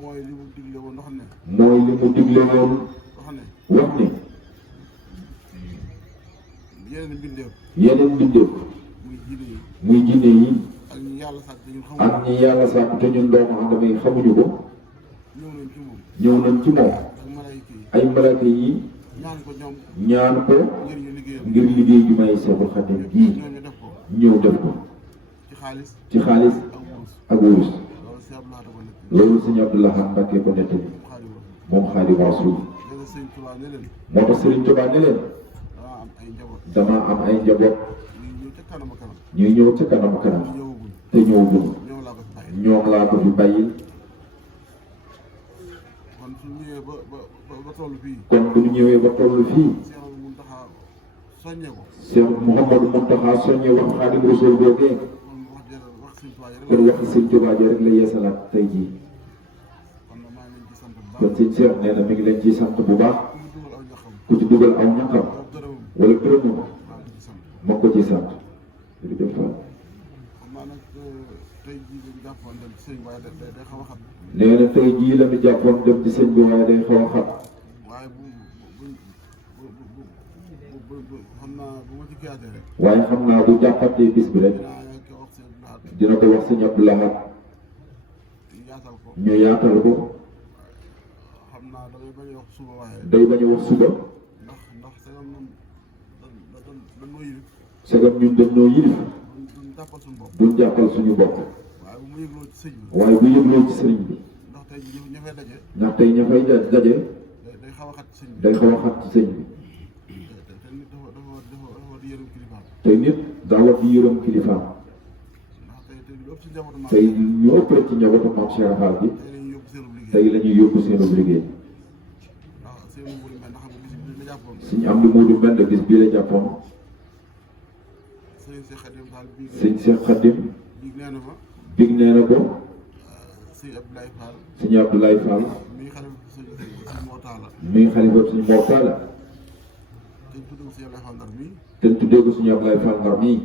mooy li mu digle woon nga xam ne mooy li mu digle woon nga xam ne wax ni yeneen mbindeef yeneen mbindeef muy jiine yi muy jinne yi ak ñi yàlla sàkk te ñun xamuñu ak ñi yàlla sàkk te ñun doomu aadama yi xamuñu ko ñëw nañ ci moom ñëw nañ ci moom ak malayka yi ay malaaka yi ñaan ko ñoom ñaan ko ngir ñu liggéeyal ngir liggéey jumaay Seexul Xadiim gii ñoom ñu def ko ñëw def ko ci xaalis ci xaalis ak wurus ak wurus loolu si Abdou Lahad ko nekk loolu sëñ Abdou Lahad Mbàkke ko nettali xaalis moom Xaadimu Rasuul nee na sëñ Tuubaa ne leen moo tax Sëriñ Tuubaa ne leen dama am ay njaboot dama am ay njaboot ñuy ñëw ca kanam a kanam ñuy ñëw ca kanam kanam ñëwaguñ te ñëwagul ñoom laa ko fi bàyyi ñoom laa ko fi bàyyil kon su ñëwee ba toll fii kon bu ñu ñëwee ba toll fii Cheikh Muntaxa soññee ko Cheikh Mouhamadou Mountakha soññee wax Xaadimu Rasuul boogee kon wax sëñ Tuubaa rek kon waxi sëñ Tuubaa ji rek la yeesalaat tey jii kon nag maa ngi leen ci sant bu kon baax sëñ Cheikh nee na mi ngi leen ciy sant bu baax ku ñu dugal aw ñaxam ku ci dugal aw ñaqam aw dërëmam wala gërëmam maa ngi ci sant moo ko ciy sant jërëjëf Fall xam naa nag tey jii dañu jàppoon dem ci sëñ waaye day xaw a xam nee na tey jii la ñu jàppoon dem ci sëñ bi waaye day xaw a xat waaye bu xam naa bu ma ci kiyaatee rek waaye xam naa bu jàppatee bis bi rek dinaa ko wax sëñ Abdou Lahad dina ko wax sëñ Abdou Lahad yaatal ko ñu yaatal ko xam naa damay bañ a wax suba waaye day bañ a wax suba ndax sagam ñun dañ noo yilif segam ñun dañ noo yilif duñ jàppal suñu bopp duñ jàppal suñu bopp waaye bu ma yëgloo ci sëñ bi waaye bu yëgloo ci sëriñ bi ndax tey jii ña fay daje ndax tey ña fay daje day xaw a xat ci sëñ bi day xaw a xat ci sëñ bi te nit dafa di yërëm kilifaam te nit daa war di yërëm kilifaam ndax tey lu ëpp ci njabootu maam tey ñu ëpp rek ci njabootu Maam Cheikh Fall bi tey la ñuy yóbbu seen liggéey tey la ñuy yóbbu seen liggéey ndax seen mbir mi ndax xam nga bis bi la jàppoon suñu am di Moodu Mbend bis bii la jàppoon sëñ Cheikh Khadim Fall bii sëñ Cheikh Khadim bii nee na ma big nee na ko sëñ Abdoulaye Fall sëñ Abdoulaye Fall mi ngi xale sëñ Moo Taala mi ngi xalifa suñu Mor Talla te tudd ko sëñ Abdoulaye Fall Ndar mii te tuddee ko suñu Abdoulaye Fall Ndar mii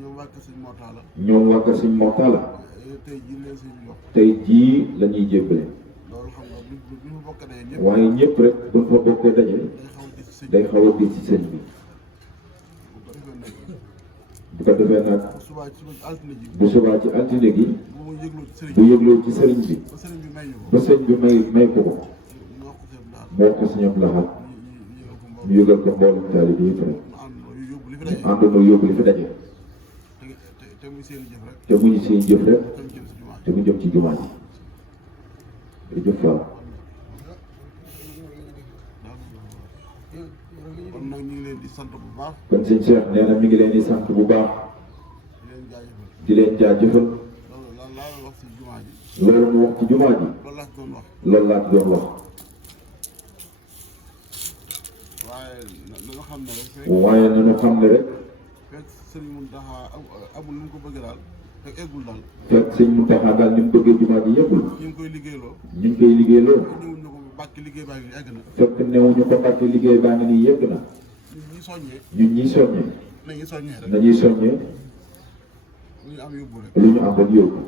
ñoom wàkk sëñ Moo Taala ñoom waa kër suñu Mor Talla tey jii leen sëñ bi yokk tey jii la ñuy jébbale loolu xam nga bi mu bokk daje ñëpp waaye ñëpp rek buñ fa bokkee daje day xaw a gis ci sëñ day xaw a gis ci sëñ bi bu ko defee nag bu ko defee nag subaa ci altine ji bu subaa ci altine gi bu mu yëgloo ci sëriñ bu yëgloo ci sëriñ bi ba sëriñ bi may ñu ko ba sëñ bi may ko ko ñu wax ko sëñ Abdoulaye moo ko suñu Abdoulaye ñu yëgal ko ñu yëgal ko mboolem taalibe bi yëpp rek mu ànd yu yóbbu li fi ñu daje àndandoo yóbbu li fi daje te muy seen i jëf rek te muy seen jëf rek tam jëm si jumaa te mu jëm ci jumaa ji jërëjëf Fall kon nag ñu ngi leen di sant bu baax kon sëñ Cheikh nee na mi ngi leen di sant bu baax di leen jaajëfal di leen jaajëfal loolu lan laa doon wax si jumaa ji loolu mu wax ci jumaa ji loolu laa ci doon wax loolu laa ci doon wax waaye na nga xam ne rek waaye nañu xam ne rek fekk Sëriñ Muntaxa amul nu mu ko bëgg daal fekk eggul daal fekk sëñ Mountakha daal ni mu bëggee jumaa ji yëppul ñu ngi koy liggéeyloo ñu ngi koy liggéeyloo ñëwuñ ñu ko bàkk liggéey baa ngi egg na fekk newuñu ko Mbàkke liggéey baa ngi nii yëgg na ñun ñi soññee ñun ñiy soññee nañu soññee rek nañuy soññee lu ñu am yóbbu rek lu ñu am rek yóbbu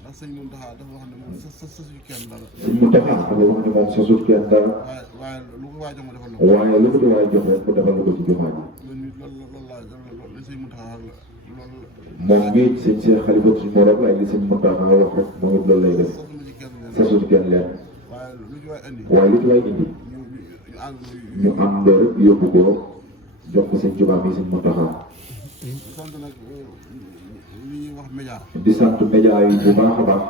ndax Sëriñ Muntaxa dafa wax ne moom sa suñu kenn dara sëñ Mountakha dafa wax ne moom sasut kenn dara waaye lu ko waay jox ma defal la ko waaye lu ko di waay jox rek mu defal ko ci jumaa ji man nit loolu laa Sëriñ Muntaxa wax la moom mii sëñ Cheikh Khalifa suñu morom la ak li sëñ Mountakha wax rek moom it loolu lay def sasu ci kenn leen waaye lu ci waay indi ñu am loolu rek yóbbu ko jox ko sëñ Tuubaa mi sëñ Mountakha di sant média yi bu baax a baax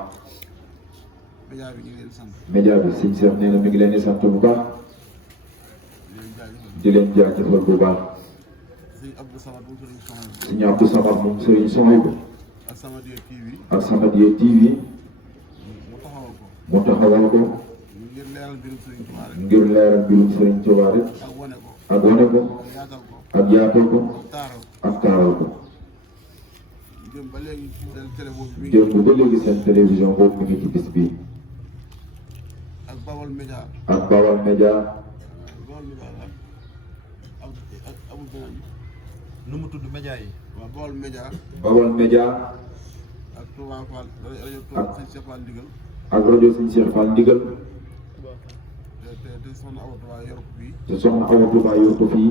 média bi sëñ Cheikh nee na mi ngi leen di sant bu baax di leen jaajëfal bu baax sëñ Abdou Samad moom Serigne Sohaibou ak Samadiyya TV mu taxawal ko ngir leeral mbirum Serigne Touba rek ak wane ko ak yaatal ko ak taaral ko démb ba léegi seen télévision boobu mi ngi ci bis bii ak Bawal Média nu mu tudd média yi. waaw Bawal Média ak Touba Fall rajo Sëñ Cheikh Fall Ndigal. ak rajo Sëñ Cheikh Fall Ndigal. te soxna Awa Touba yor ko fii. te soxna Awa Touba yor ko fii.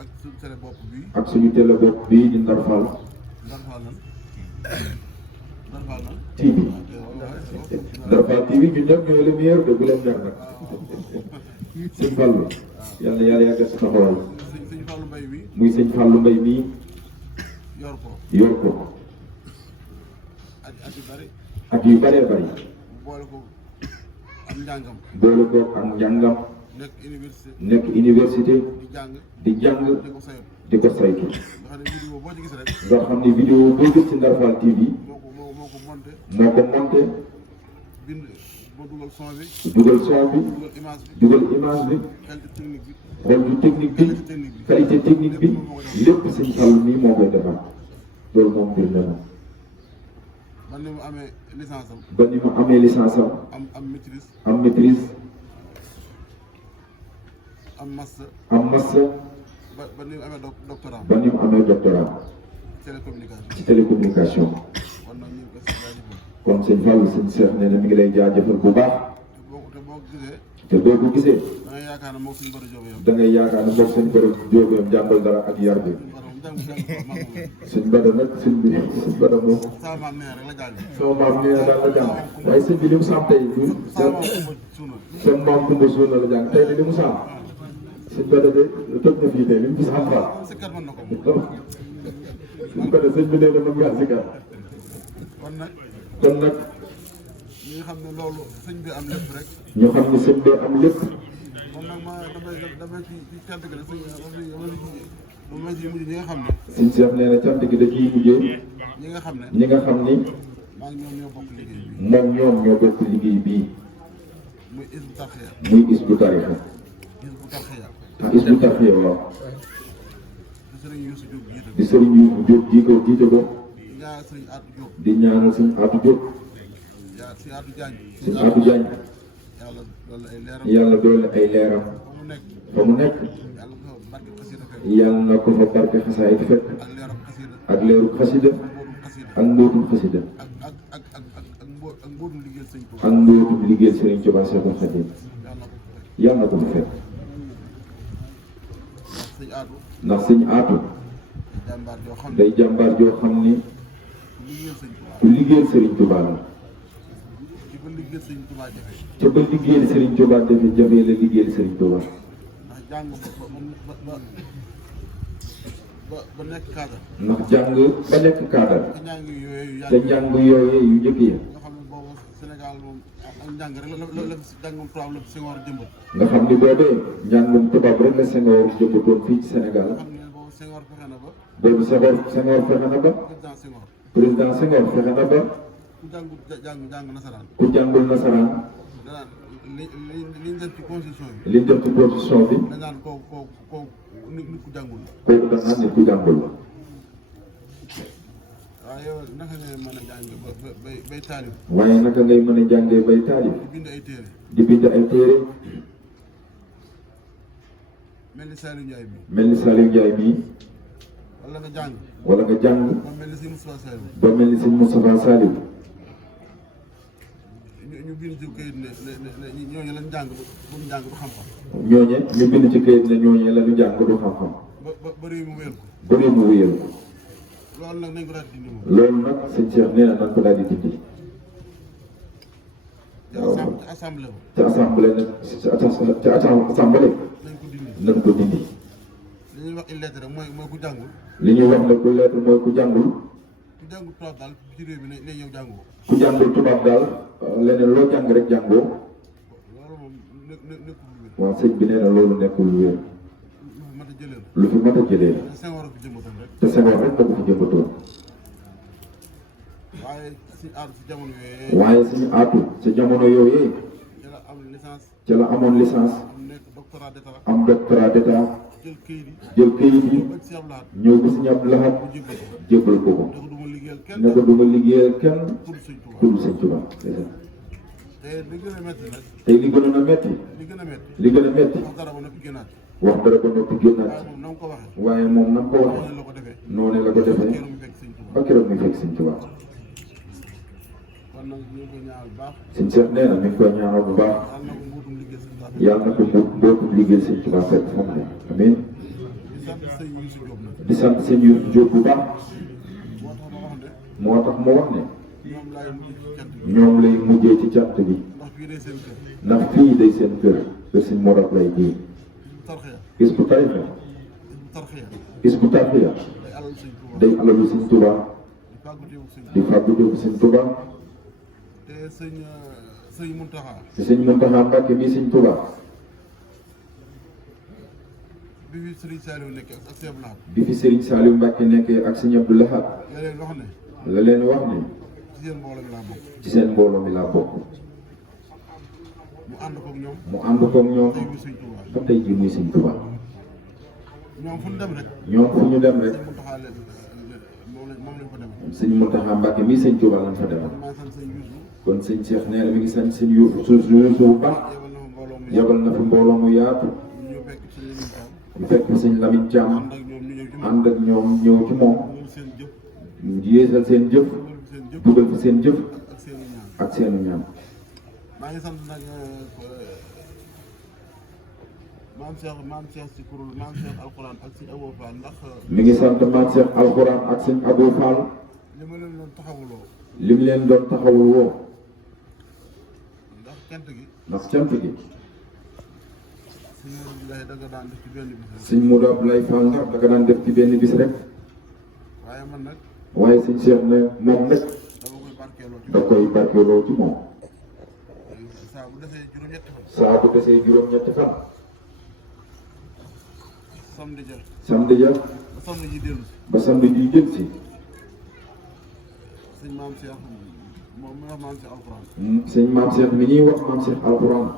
ak suñu télé bopp bii. ak suñu télé bopp bii di Ndar Fall. Ndar Fall lan. Ndar Fall lan. TV. Ndar Fall TV ñun ñëpp ñooy le meilleur de bu leen neex nag. sëñ Fallu. yal na yàlla yàggal si taxawaay. muy sëñ Fallou Mbaye mii. yor ko. at yu bëree bëri. boole ko ak njàngam. boole ko ak njàngam. nekk université. di jàng. di ko saytu. nga xam ne vidéo boo gis ci Ndar Fall TV. moo ko monté. dugal son bi. dugal image bi. xool du technique bi. qualité technique bi. lépp sëñ Fallou mii moo koy defar. loolu moom mbir na ma. ba ni mu amee licence am. ba ni mu amee licence am. am maîtrise. am maîtrise. am master. am master. ba ni mu amee doctorat. ba ni mu amee doctorat. ci télécommunication. kon sëñ Fallou sëñ Cheikh nee na mi ngi lay jaajëfal bu baax. te boo ko gisee. da ngay yaakaar ne moom suñu bëri jóob da ngay yaakaar ne moom suñu bëri jóob jàngal dara ak yar bi. suñ bada nag suñ bada moom. sama maam nee na daal la jàng. waaye sëñ bi li mu saam tey ñun. seen maam Kumba Suuna la jàng tey li mu saam. suñ bada de toj na fii tey li mu gis am fa. suñ bada sëñ bi nee na mën ngaa sikar. kon nag. ñi nga xam ne loolu sëñ bi am lépp rek. ñu xam ne sëñ bi am lépp. kon nag damay ci cant gi rek ma ci mujj ñi nga xam ne. sëñ Cheikh nee na cant gi da ciy mujjee. ñi nga xam ne. ñi nga xam ni. maa ngi ñoom ñoo bokk liggéey bi. moom ñoom ñoo bokk liggéey bii. muy Hizbut Tarqiyyah. muy Hizbut Tarqiyyah. Hizbut Tarqiyyah. ah Hizbut Tarqiyyah waaw. di sëriñ Youssou Diop jiite ko. di sëriñ Youssou Diop jiite ko. di ñaanal sëriñ Atou Diop. di ñaanal sëriñ Atou Diop. si Atou Diagne. sëriñ Atou Diagne. yàlla doole ay leeram. fa mu nekk. yàlla na ko fa barke xasaay fekk. ak leeru xasida. ak mbootum xasida. ak mbootum liggéeyal sëriñ Tuubaa Seexul Xadiim. yàlla na ko fa fekk. ndax sëñ Atou. day jàmbaar joo xam ni. ku liggéeyal sëriñ Tuubaa la. te ba liggéeyal Serigne Touba jafe la liggéeyal Serigne Touba. ba nekk cadre. ndax jàng ba nekk cadre. te njàng yooyu yu njëkk yi. nga xam ne boobu Sénégal moom ak njàng rek la jàngum tubaab la Senghor jëmbat. nga xam ni boobee njàngum tubaab rek la Senghor jëmbatoon fii ci Sénégal. nga xam ne boobu Senghor fexe na ba. boobu Senghor fexe na ba. président Senghor fexe na ba. ku jàng nasaraan. ku jàngul nasaraan. danaan liñ def ci constitution bi. liñ def ci constitution bi. danaan kooku nit ku jàngul la. kooku danaan nit ku jàngul la. waaye yow naka ngay mën a jàng bay taalif. waaye naka ngay mën a jàngee bay taalif. di bind ay téere. di bind ay téere. mel ni Saliou Ndiaye bii. mel ni Saliou Ndiaye bii. wala nga jàng. wala nga jàng. ba mel ni sëñ Moustapha Saliou. ba mel ni sëñ Moustapha Saliou. ñu bind ci këyit ne ñooñu lañ jàng bu ñu jàng du xam-xam. ñooñe ñu bind ci këyit ne ñooñe la ñu jàng du xam-xam. ba ba réew mi wéyal ko. ba réew mi wéyal ko. loolu nag nañ ko daal di dindi moom. loolu nag sëñ Cheikh nee na nañ ko daal di dindi. waaw ca assemblée ba. ca assemblée nag ca assemblée. nañ ko dindi. li ñuy wax illettré mooy ku jàngul. li ñuy wax ne ku lettre mooy ku jàngul. ku jàngul tubaab daal ci réew mi ne yow jàngoo. ku jàngul tubaab daal leneen loo jàng rek jàngoo. loolu moom nekkul lu wér. waaw sëñ bi nee na loolu nekkul lu wér. lu fi mat a jëlee la. te Senghor rek da ko fi jëmbatoon. waaye suñu aatu ci jamono yooyee. ca la amoon licence. am doctorat d'état. jël këyit yi ñëw ba Sëñ Abdou Lahad jébbal ko ko. ne ko du ma liggéeyal kenn ku dul Sëñ Tuubaa. tey li gënoon a metti. li gën a metti. wax dara ba noppi génnaat. waaye moom na ko waxee. noonu la ko defee. ba keroog muy fekk Sëñ Tuubaa. Sëñ Cheikh nee na mi ngi koy ñaanal bu baax. yàlla na ko mbootu liggéey Sëñ Tuubaa fekk fu mu ne. amiin. di sant sëñ Youssou Diop bu baax. moo tax mu wax ne. ñoom lay mujjee ci cant bi. ndax fii day seen kër. te Sëñ Modou lay ji. gis bu tarixa. gis bu tarxiya. day alalu Sëñ Tuubaa. di fàgguteeku Sëñ Tuubaa. te sëñ Muntaxa. te Sëñ Muntaxa Mbàkke mii Sëñ Tuubaa. bi fi Serigne Saliou nekkee ak Sëñ Abdou Lahad. bi fi Serigne Saliou Mbàkke nekkee ak Sëñ Abdou Lahad. la leen wax ne. la leen wax ne. ci seen mbooloo mi laa bokk. ci seen mbooloo mi laa bokk. mu ànd koog ñoom. mu ànd koog ñoom. tey muy Sëñ Tuubaa. ba tey jii muy Sëñ Tuubaa. ñoom fu ñu dem rek. ñoom fu ñu dem rek. moom lañ ko demee. Sëñ Muntaxa Mbàkke mii Sëñ Tuubaa lañ fa demal. kon Sëñ Cheikh nee na mi ngi sant Sëñ Youssou bu baax. yabal na fi mbooloo mu yaatu. ñu fekk Sëñ Lamine Thiam. ànd ak ñoom ñëw ci moom. yéesal seen jëf. dugal fi seen jëf. ak seenu ñaan. maa ngi sant nag maam Cheikh si kuréel maam Cheikh alxuraan ak Sëñ Abou Fall ndax. mi ngi sant maam Cheikh alxuraan ak Sëñ Abou Fall. li ma leen doon taxawuloo. li mu leen doon taxawul woo. ndax cant gi. ndax cant gi. Sëñ Modou Abdoulaye da nga daan def ci benn bis rek. Sëñ Modou Abdoulaye Fall ndax da nga daan def ci benn bis rek. waaye man nag. waaye Sëñ Cheikh ne moom nag. da koy barkeeloo ci moom. saa bu desee juróom-ñetti fan. saa bu desee juróom-ñetti fan. samedi ja. samedi ja. ba samedi ji dellu si. ba samedi ji jël si. sëñ maam Cheikh moom mi wax maam Cheikh alxuraan. sëñ maam Cheikh mi ñuy wax maam Cheikh alxuraan.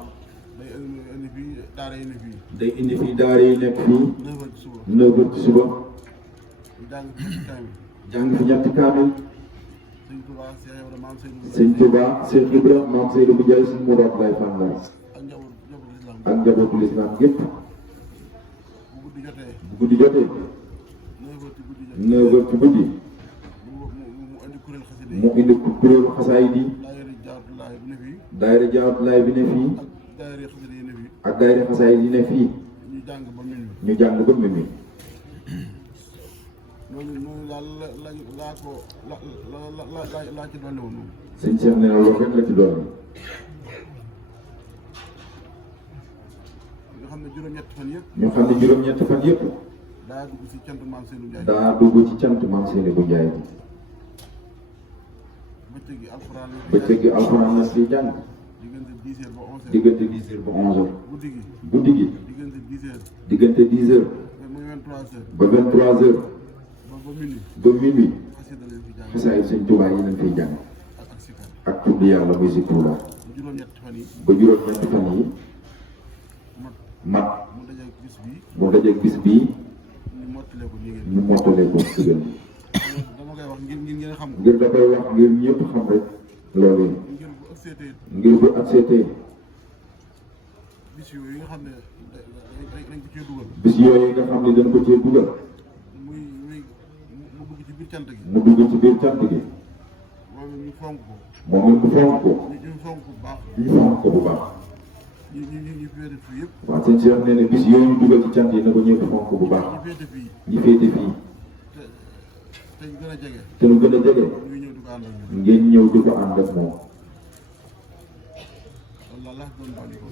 day indi fii daara yi ne fii. day indi fii daara yi nekk fii. 9h ci suba. 9h ci suba. ñu jàng fi ñetti kaamil. jàng fi ñetti kaamil. sëñ Touba Cheikh Ibrahima maam Seydou. sëñ Touba Cheikh Ibrahima maam Seydou bu Jaay Sëñ Modou Abdoulaye Fall Ndar. ak njabootu lislaam gépp. bu guddi jotee. bu guddi jotee. 9h ci guddi. mu indi kuréel xasida yi. mu indi kuréelu xasaay di. daayira Jaaratullaay bi ne fii. ak daayira xasida yi ne fii. ak daayira xasaay yi ne fii. ñu jàng ba minuit. ñu jàng ba minuit. noonu daal laa ko laa ci dolli woon moom. Sëñ Cheikh nee na loolu rek la ci dolli. nga xam ne juróom-ñetti fan yëpp. ñu xam ne juróom-ñetti fan yëpp. daa dugg ci cant maam Seydou Ndiaye. daa dugg ci cant maam Seydou Ndiaye. bëccëg gi alxuraan la. bëccëg gi alxuraan la ciy jàng. diggante 10h ba 11h. diggante 10h ba 11h. guddi gi. guddi gi. diggante 10h. diggante 10h. muy 23h. ba 23h. ba minuit. ba minuit. xasida leen fi jàng. xasaay Sëñ Tuubaa yi lañ fiy jàng. ak sikar. ak tudd yàlla muy Zikrullaah. ba juróom-ñetti fan yi. ba juróom-ñetti fan yi. mat. mu dajeeg bis bii. mu dajeeg bis bii. ñu mottalee ko nii ñu mottalee ko digal. dama koy wax ngir ngeen xam ko. ngir da koy wax ngir ñëpp xam rek. loolu yi. ngir bu accepté. ngir bu accepté. bis yooyu nga xam ne dañ ko cee dugal. bis yooyu nga xam ne dañ ko cee dugal. mu dugg ci biir cant gi. mu dugg ci biir cant gi. moom ñu fonk ko. moom it mu fonk ko. ñu fonk ko bu baax. ñu fonk ko bu baax. ñu féete fii yëpp. waaw sëñ Cheikh nee na bis yooyu ñu dugal ci cant yi na ko ñëpp fonk bu baax. ñu féete fii. ñi féete fii. te ñu gën a jege. te lu gën a jege. ñu ñëw di ko ànd ak ñoom. ngeen ñëw di ko ànd ak moom.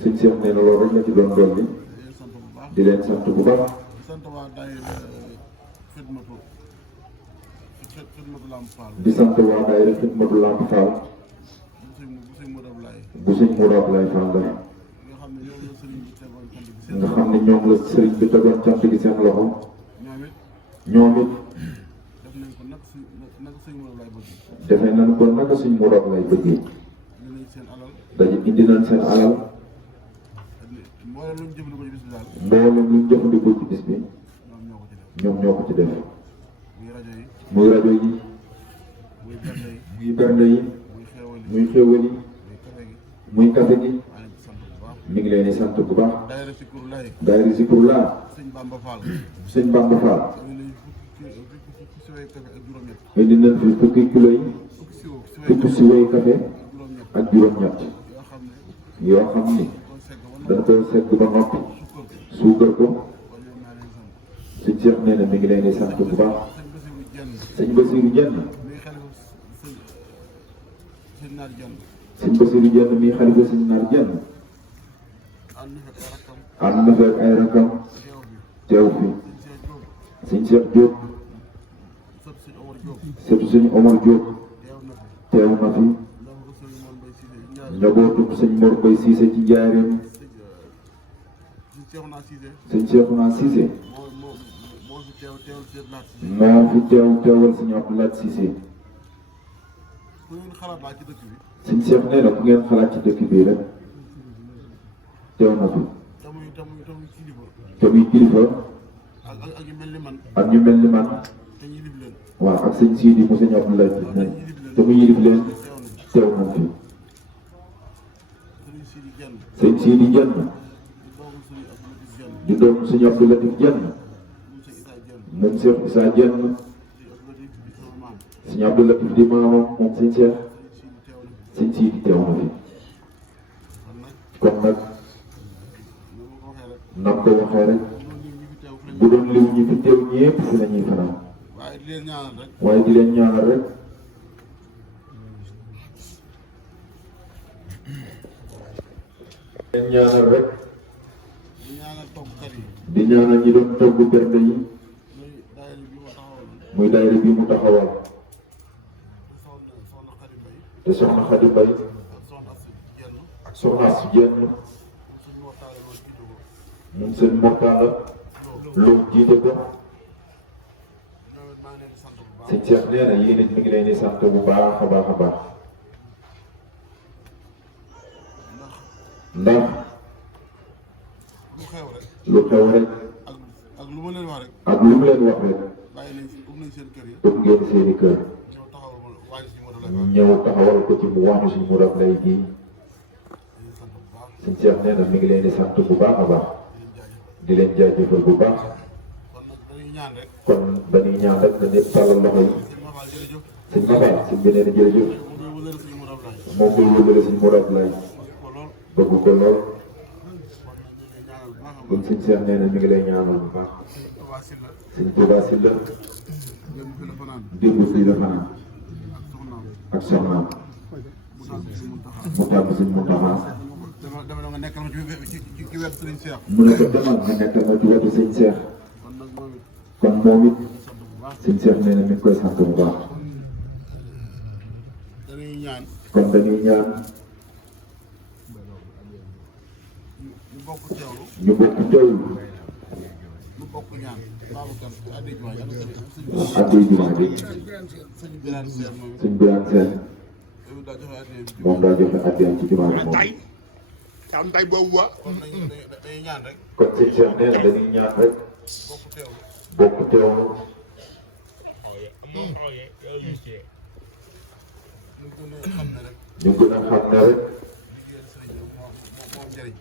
sëñ Cheikh nee na loolu rek la ci doon dolli. di leen sant bu baax. sant waa daayira Xidmatu Lamp Fall. di sant waa daayira Xidmatu Lamp Fall. bu sëñ Mourou Ablaye Fall la. nga xam ne ñoom la sëriñ bi tegoon cant gi seen loxo. ñoom it. defe nañ ko naka sëñ Mourou Ablaye bëggee. dañu indi nañ seen alal. mboolem luñ jëfandikoo ci bis bi. ñoom ñoo ko ci def. muy rajo yi. muy bernde yi. muy xéwal yi. muy café gi. mi ngi leen di sant bu baax. daayira Zikrullah. sëñ Bamba Fall. indi nañ fi fukki kilo yi. fukki siwoy café ak juróom-ñett. yoo xam ni dañ koy segg ba noppi. suukar ko. sëñ Cheikh nee na mi ngi leen di sant bu baax. sëñ Basiru Jenn. sëñ Basiru Jenn mii xalifa sëñ Naar Jenn. ànd na fekk ay rakam. teew fi. sëñ Cheikh Diop. sëtu sëñ Omar Diop. teew na fi. njabootu sëñ Mor Bay Siise ci Njaaréem. sëñ Cheikhouna Cissé. moo fi teewal sëñ Abdoulaye Cissé. sëñ Cheikh nee na ku ngeen xalaat ci dëkk bii rek teew na fi. te muy kilifa. ak ñu mel ni man. waaw ak sëñ Sidi mu sëñ Abdoulaye Cissé te mu yilif leen teew na fi. sëñ Sidi Jenn di doom sëñ Abdou Latif Jenn moom Cheikh Issa Jenn. sëñ Abdou Latif di maamam moom sëñ Cheikh. sëñ Sidi teew na fi. kon nag nam ko waxee rek bu doon liw ñi fi teew ñépp fi lañuy fanaan. waaye di leen ñaanal rek. di leen ñaanal rek. di ñaanal ñi doon togg bernde yi. muy daayira bi mu taxawal. te soxna Xadi Mbay ak soxna Asu Jenn moom seen Mortala loo jiite ko. sëñ Cheikh nee na yéen it mi ngi leen di sant bu baax a baax a baax. ndax lu xew rek ak lu mu leen wax rek ëpp ngeen seeni kër ñëw taxawal ko ci mu wàññi suñu mu rab lay bii. sëñ Cheikh nee na mi ngi leen di sant bu baax a baax di leen jaajëfal bu baax. kon dañuy ñaan rek na ñëpp tàllal loxo yi. sëñ Mafal sëñ bi nee na jërëjëf moom muy wëlale suñu mu rab lay bëgg ko lool. kon sëñ Cheikh nee na mi ngi lay ñaanal bu baax. sëñ Touba Sylla démb fii la fanaan ak soxnaam mu tàbb sëñ Mountakha mu ne ko demal nga nekkal ma ci wetu sëñ Cheikh. kon moom it sëñ Cheikh nee na mi ngi koy sant bu baax. kon dañuy ñaan ñu bokk teewlu addiya jumaa ji. sëñ Birane Sène moom daa joxe addiya ci jumaa ji moom. kon sëñ Cheikh nee na dañuy ñaan rek bokk teewlu. ñu gën a xam ne rek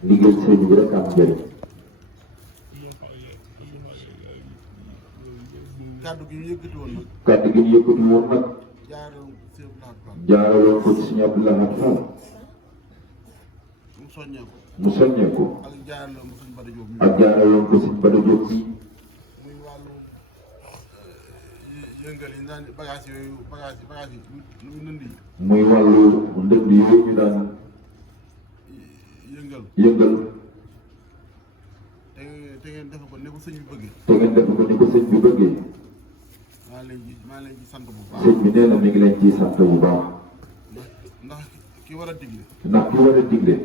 liggéey sëñ bi rek am njëriñ. kàddu gi ñu yëkkati woon nag jaaraloon ko ci Sëñ Abdou Lahad Fall mu soññee ko ak jaaraloon ko suñu Bada Diop ak jaaraloon ko suñu Bada Diop bi muy wàllu yëngal yi daan bagage yi lu ndënd yi muy wàllu ndënd yooyu ñu daan yëngal te ngeen defe ko ne ko sëñ bi bëggee te ngeen defe ko ne ko sëñ bi bëggee maa leen ci sant bu baax sëñ bi nee na mi ngi leen ciy sant bu baax ndax ki war a digle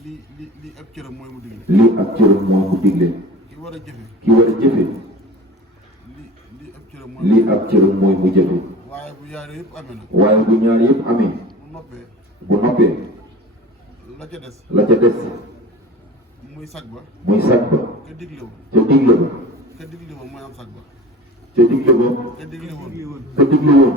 lii ab cëram mooy mu digle lii ab cëram mooy mu digle ki war a jëfe lii ab cëram mooy mu jëfe waaye bu ñaar yëpp amee nag waaye bu ñaar yëpp amee bu noppee la ca des muy sag ba ka digle woon mooy am sag ba ka digle woon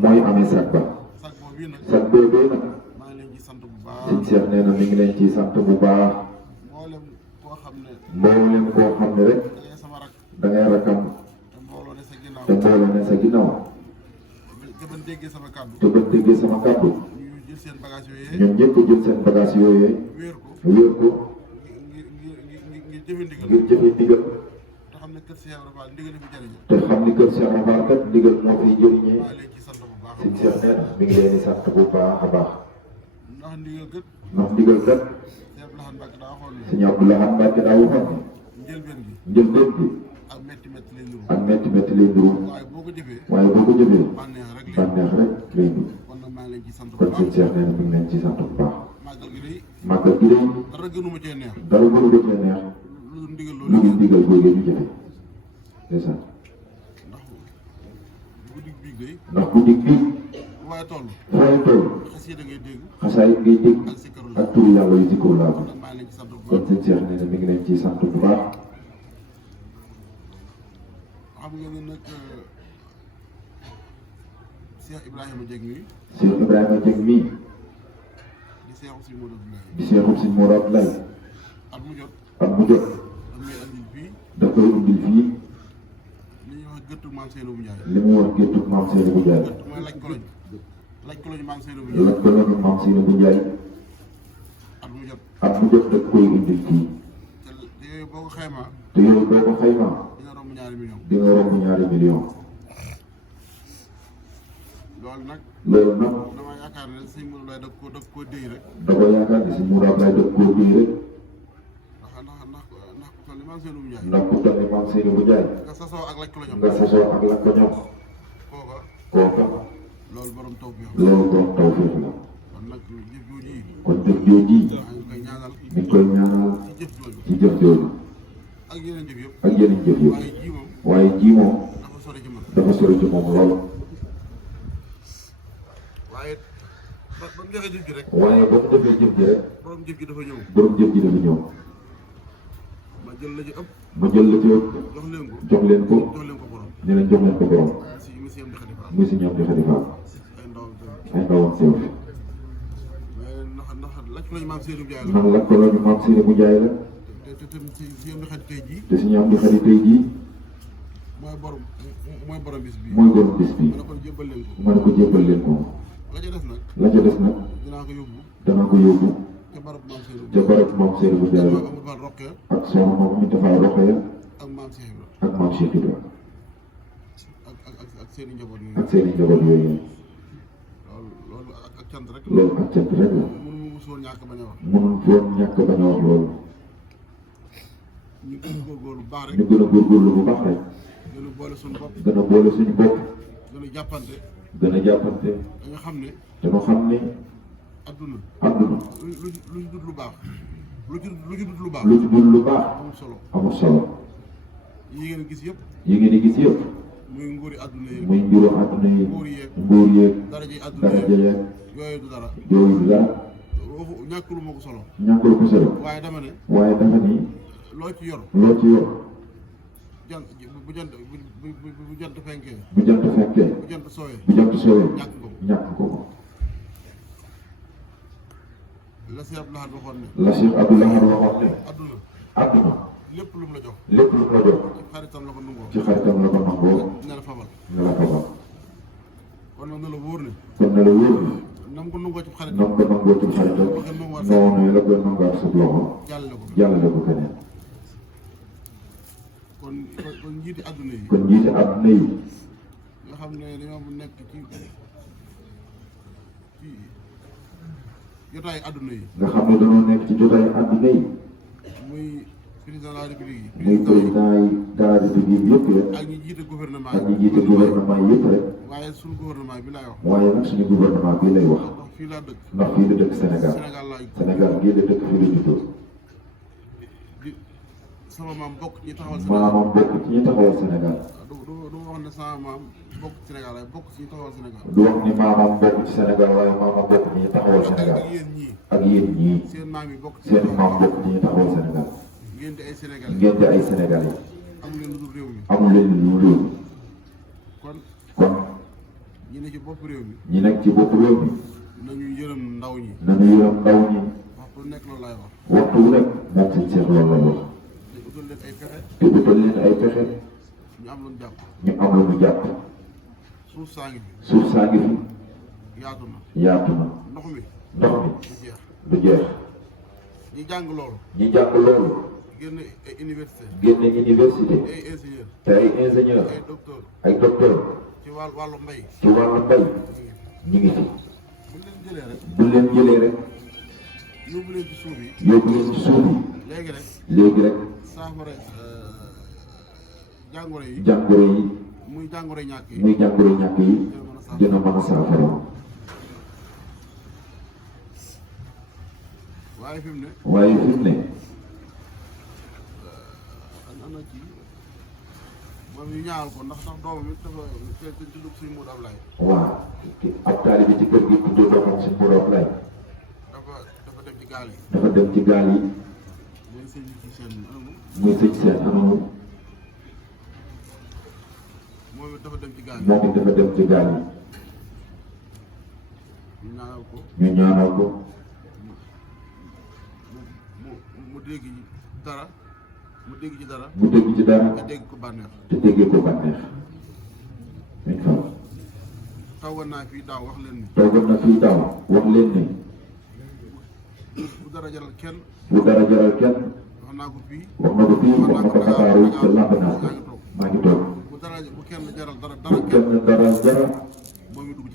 mooy amee sag ba sag boobu nag sag boobee nag maa ngi leen ci sant bu baax sëñ Cheikh nee na mi ngi leen ciy sant bu baax mboolem koo xam ne rek da ngay rakam te mbooloo ne sa ginnaaw te ban déggee sama kàddu ñu jël seen bagage yooyee ñoom ñëpp jël seen bagage yooyee wéer ko ngir jëfe ndigal te xam ne kër Cheikh Ibra Fall ndigal fi jëriñoo te xam ni kër Cheikh Ibra Fall kat ndigal moo fiy jëriñee maa leen ci sant bu baax sëñ Cheikh nee mi ngi leen di sant bu baax a baax ndax ndigal kat sëñ Abdou Lahad Mbacké daa waxoon ne njëlbeen gi ak métti lay nuru waaye boo ko jëfee bànneex rek lay nuru kon nag maa ngi leen ci sant bu kon baax sëñ Cheikh nee na mi ngi leen ci sant bu baax màggal gi day dara gënu ma cee neex lu ndigal lu dul ndigal googee ñu jëfe ndeysaan ndax guddi bii waaye toll xasida ngay dégg xasaay ngay dégg ak turu yàlla yu ci kaw laa ko maa ngi leen ci sant bu kon baax sëñ Cheikh nee na mi ngi leen ciy sant bu baax xam nga ne nag Cheikh Ibrahima Dieng mii di seexu si Modou Abdoulaye di seexu si Modou Abdoulaye at mu jot damay andil fii da koy indil fii li ñuy wax gëttu maam Seydou Ndiaye li mu wax gëttu maam Seydou Ndiaye gëtt mooy laaj koloñ maam Seydou Ndiaye at mu jot da koy indil fii te yooyu boo ko xaymaa dina romb ñaari million loolu nag dama yaakaar ne sëñ Modou Abdoulaye da koo déy rek da ko yaakaar ne sëñ Modou Abdoulaye da koo déy rek ndax ku toll ni maam Seydou Ndiaye nga sasoo ak laaj koloñam kooka loolu borom taw bi la kon nag jëf jooju mi maa ngi koy ñaanal ci jëf jooju ak yeneen jëf yëpp waaye ji moom dafa sori ci man lool waaye ba mu defee jëf ji rek waaye ba mu defee jëf ji rek borom jëf ji dafa ñëw ma jël la ci ëpp jox leen ko borom ñu leen jox leen ko borom muy si ñoom di xalifa ay ndawam sew ndax laaj ko lañu maam Seydou Ndiaye la ndax laaj ko lañu maam Seydou Ndiaye la te si ñoom di xarit tey jii te si ñoom di xarit tey jii mooy borom bis bi ma ne ko jébbal leen ko la ca des nag danaa ko yóbbu ca barab maam Seydou Ndiaye la ak soxna moom ñu defaa Rokhaya ak maam Cheikh Ibra ak maam Cheikh Ibra ak seen i njaboot yooyu loolu ak cant rek la mënu ma soon ñàkk bañ a wax loolu ñu gën a góorgóorlu bu baax rek ñu gën a góorgóorlu bu baax rek gën a boole suñu bopp gën a boole suñu bopp gën a jàppante dañoo xam ne adduna lu ci dut lu baax lu ci dut lu baax amul solo yi ngeen gis yëpp muy nguuri adduna yi nguur yeeg daraja yi adduna yeeg yooyu du dara ñàkkulu ma ko solo waaye dama ne loo ci yor bu jant fenkee bu jant soowee ñàkk ko la Cheikh Abdou Lahad waxoon ne àdduna lépp lu mu la jox ci xaritam la ko nangoo ne la fabal kon nag na la wóor na nam ko nangoo ci xarit nam ko nangoo ci xaritam noonu la ko nangaat sa loxo jàllale ko keneen kon njiiti àdduna yi kon njiiti àdduna yi nga xam ne dañoo nekk ci jotaay àdduna yi nga xam ne dañoo nekk ci jotaay àdduna yi muy président de la république yi muy président yi de la république yëpp rek ak ñi jiite gouvernement ak ñi jiite gouvernement yëpp rek waaye suñu gouvernement bi laay wax waaye nag suñu gouvernement bii lay wax ndax fii laa dëkk ndax fii la dëkk Sénégal Sénégal gii la dëkk fii la juddoo sama maam bokk ñi taxawal maamam bokk ci ñi taxawal Sénégal du wax ne sama maam bokk ci Sénégal waaye bokk ci ñi taxawal Sénégal du wax ni maamam bokk ci Sénégal waaye maamam bokk ci ñi taxawal Sénégal ak yéen ñii ak yéen ñii seen maam yi bokk ci seen maam bokk ci ñi taxawal Sénégal ngeen di ay Sénégalais ngeen di ay Sénégalais amul leen lu dul réew mi amul leen lu réew kon ñi ne ci bopp réew mi ñi nekk ci bopp réew mi nañu yërëm ndaw ñi nañu yërëm ndaw ñi waxtu nekk loolu laay wax waxtu wu nekk moom sëñ Cheikh loolu lay wax te utal leen ay pexe te utal leen ay pexe ñu am lu ñu jàpp ñu am lu ñu jàpp suuf saa ngi fi suuf saa ngi fi yaatu na yaatu na ndox mi ndox mi du jeex du jeex ñi jàng loolu ñi jàng loolu génn ay université génne université ay ingénieur te ay ingénieur ay docteur ay docteur ci wàllu mbay ci wàllu mbay ñu ngi fi bu leen jëlee rek bu leen jëlee rek yóbbu leen ci suuf yi yóbbu leen ci suuf yi léegi rek saafara jàngoro yi jàngoro yi muy jàngoro ñàkk yi muy jàngoro ñàkk yi dina mën a saafara waaye fi mu ne ana ci moom ñu ñaawal ko ndax doomam it dafa te tudd suñu Modou Ablaye waaw ab taalibe ci kër gi tudd doomam suñu Modou Ablaye dafa dem ci gaal yi dafa dem ci gaal yi muy sëñ seen muy sëñ seen anamu moom it dafa dem ci gaal yi moom it dafa dem ci gaal yi ñu ñaanal ko mu dégg dara mu dégg ci dara te dégg ko bànneex dañ fa tawgoon naa fii daaw wax leen ni bu dara jaral kenn wax naa ko fii wax na ko Ndakaaru te Lambanaas maa ngi toog bu kenn jaral dara moom mi dugg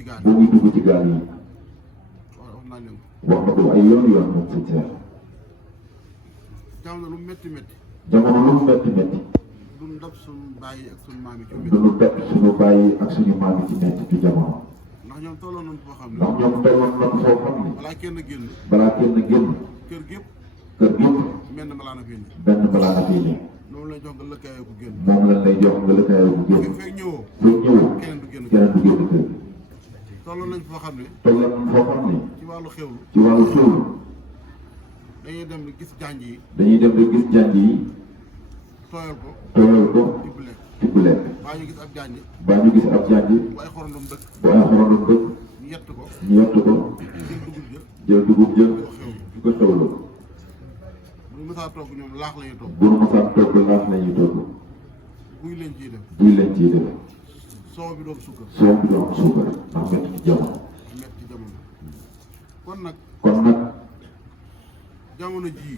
ci gaal yi wax naa leen wax na ko ay yoon moom sëñ Cheikh jamono lu metti duñ dab suñu bàyyi ak suñu maam yi ci metti ci jamono ndax ñoom tolloon nañ foo xam ne balaa kenn génn kër gépp mel na balaa na fii nii moom lañ jox nga lëkkaayoo ko génn fekk ñëwoo keneen du génn kër tolloon nañ foo xam ne ci wàllu xewlu dañuy dem di gis janj yi tooyal ko tibb lekk baa ñu gis ab janj bu ay xorondom dëkk ñu yett ko jël dugub ja di ko xewlu bu ñu mësaa togg ñoom laax la ñuy togg buy leen ciy def soow bi doon suukar ndax metti ci jamono kon nag jamono jii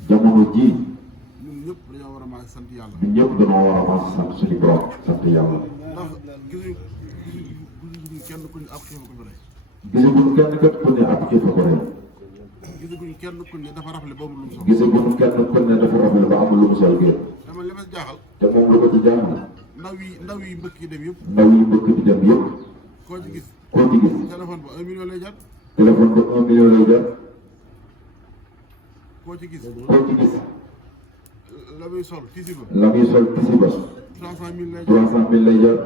ñun ñëpp dañoo war a maas sant yàlla sant suñu borom sant yàlla ndax gisuñu kenn ku ne ab xiifa ko fi rey gisaguñu kenn kat ku ne ab xiifa ko rey gisaguñu kenn ku ne dafa rafle ba amul lu mu sol gisaguñu kenn ku ne dafa rafle ba amul lu mu sol génn dama li ma jaaxal te moom lu ko ci jaaxal ndaw yi mbëkk yi dem yëpp koo ci gis téléphone ba 1 million lay jar koo ci gis la muy sol tisi ba 300 000 lay jar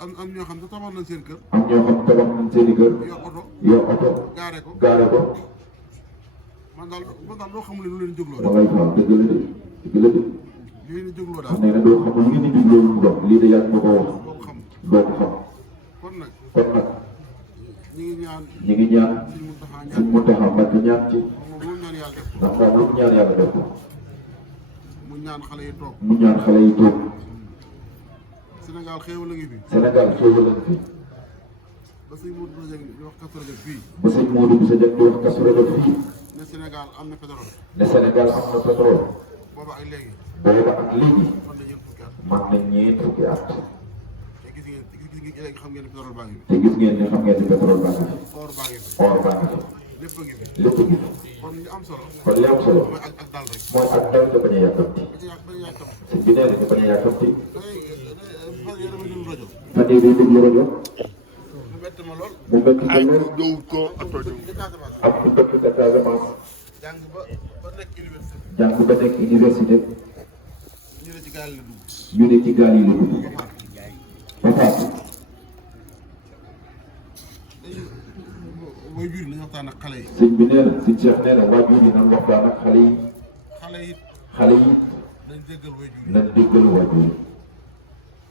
am ñoo xam ne tabax nañ seen kër yor oto gaare ko man daal doo xamul lu leen jógloo da ngay faam dëgg la de li leen jógloo daal nee na doo xamul lu ngeen di jógloo lu mu doon lii de yàgg nga ko wax doo ko xam kon nag ñi ngi ñaan suñ Muntaxa Mbàkke ñaan ci ndax moom lu mu ñaan yàlla def ko mu ñaan xale yi toog Sénégal xéewal a ngi fi ba sëñ Modou Bousso Dieng di wax Kazu Rajab fii. ba sëñ Modou Bousso Dieng di wax Kazu Rajab fii. ne Sénégal am na pétrole. ne Sénégal am na pétrole. booba ak léegi. booba ak léegi. mën na ñeent fukki at. mat na ñeent fukki at. te gis ngeen léegi xam ngeen ne pétrole baa ngi fi. te gis ngeen ne xam ngeen ne pétrole baa ngi fi. or baa ngi fi. or baa ngi fi. lépp a ngi fi. lépp a ngi fi. kon li am solo. kon li am solo. mooy ak dal rek. mooy ak dal te bañ a yàkkamti. bañ a yàkkamti. sëñ bi nee na ñu bañ a yàkkamti. fan yéen a ngi déglu rajo. fan yii day déglu rajo. mu métti ma lool. mu métti ko lool. ñëw ko ak ku dëkk ca Casamance. jàng ba nekk université. jàng ba nekk université. ñu ne ci gaal la dugg. ñu ne ci gaal yi la dugg. ba faatu. waajur yi nañu waxtaan ak xale yi. sëñ bi nee na sëñ Cheikh nee na waajur yi nañ waxtaan ak xale yi. xale yi xale yi nañ déggal waajur yi. nañ déggal waajur yi.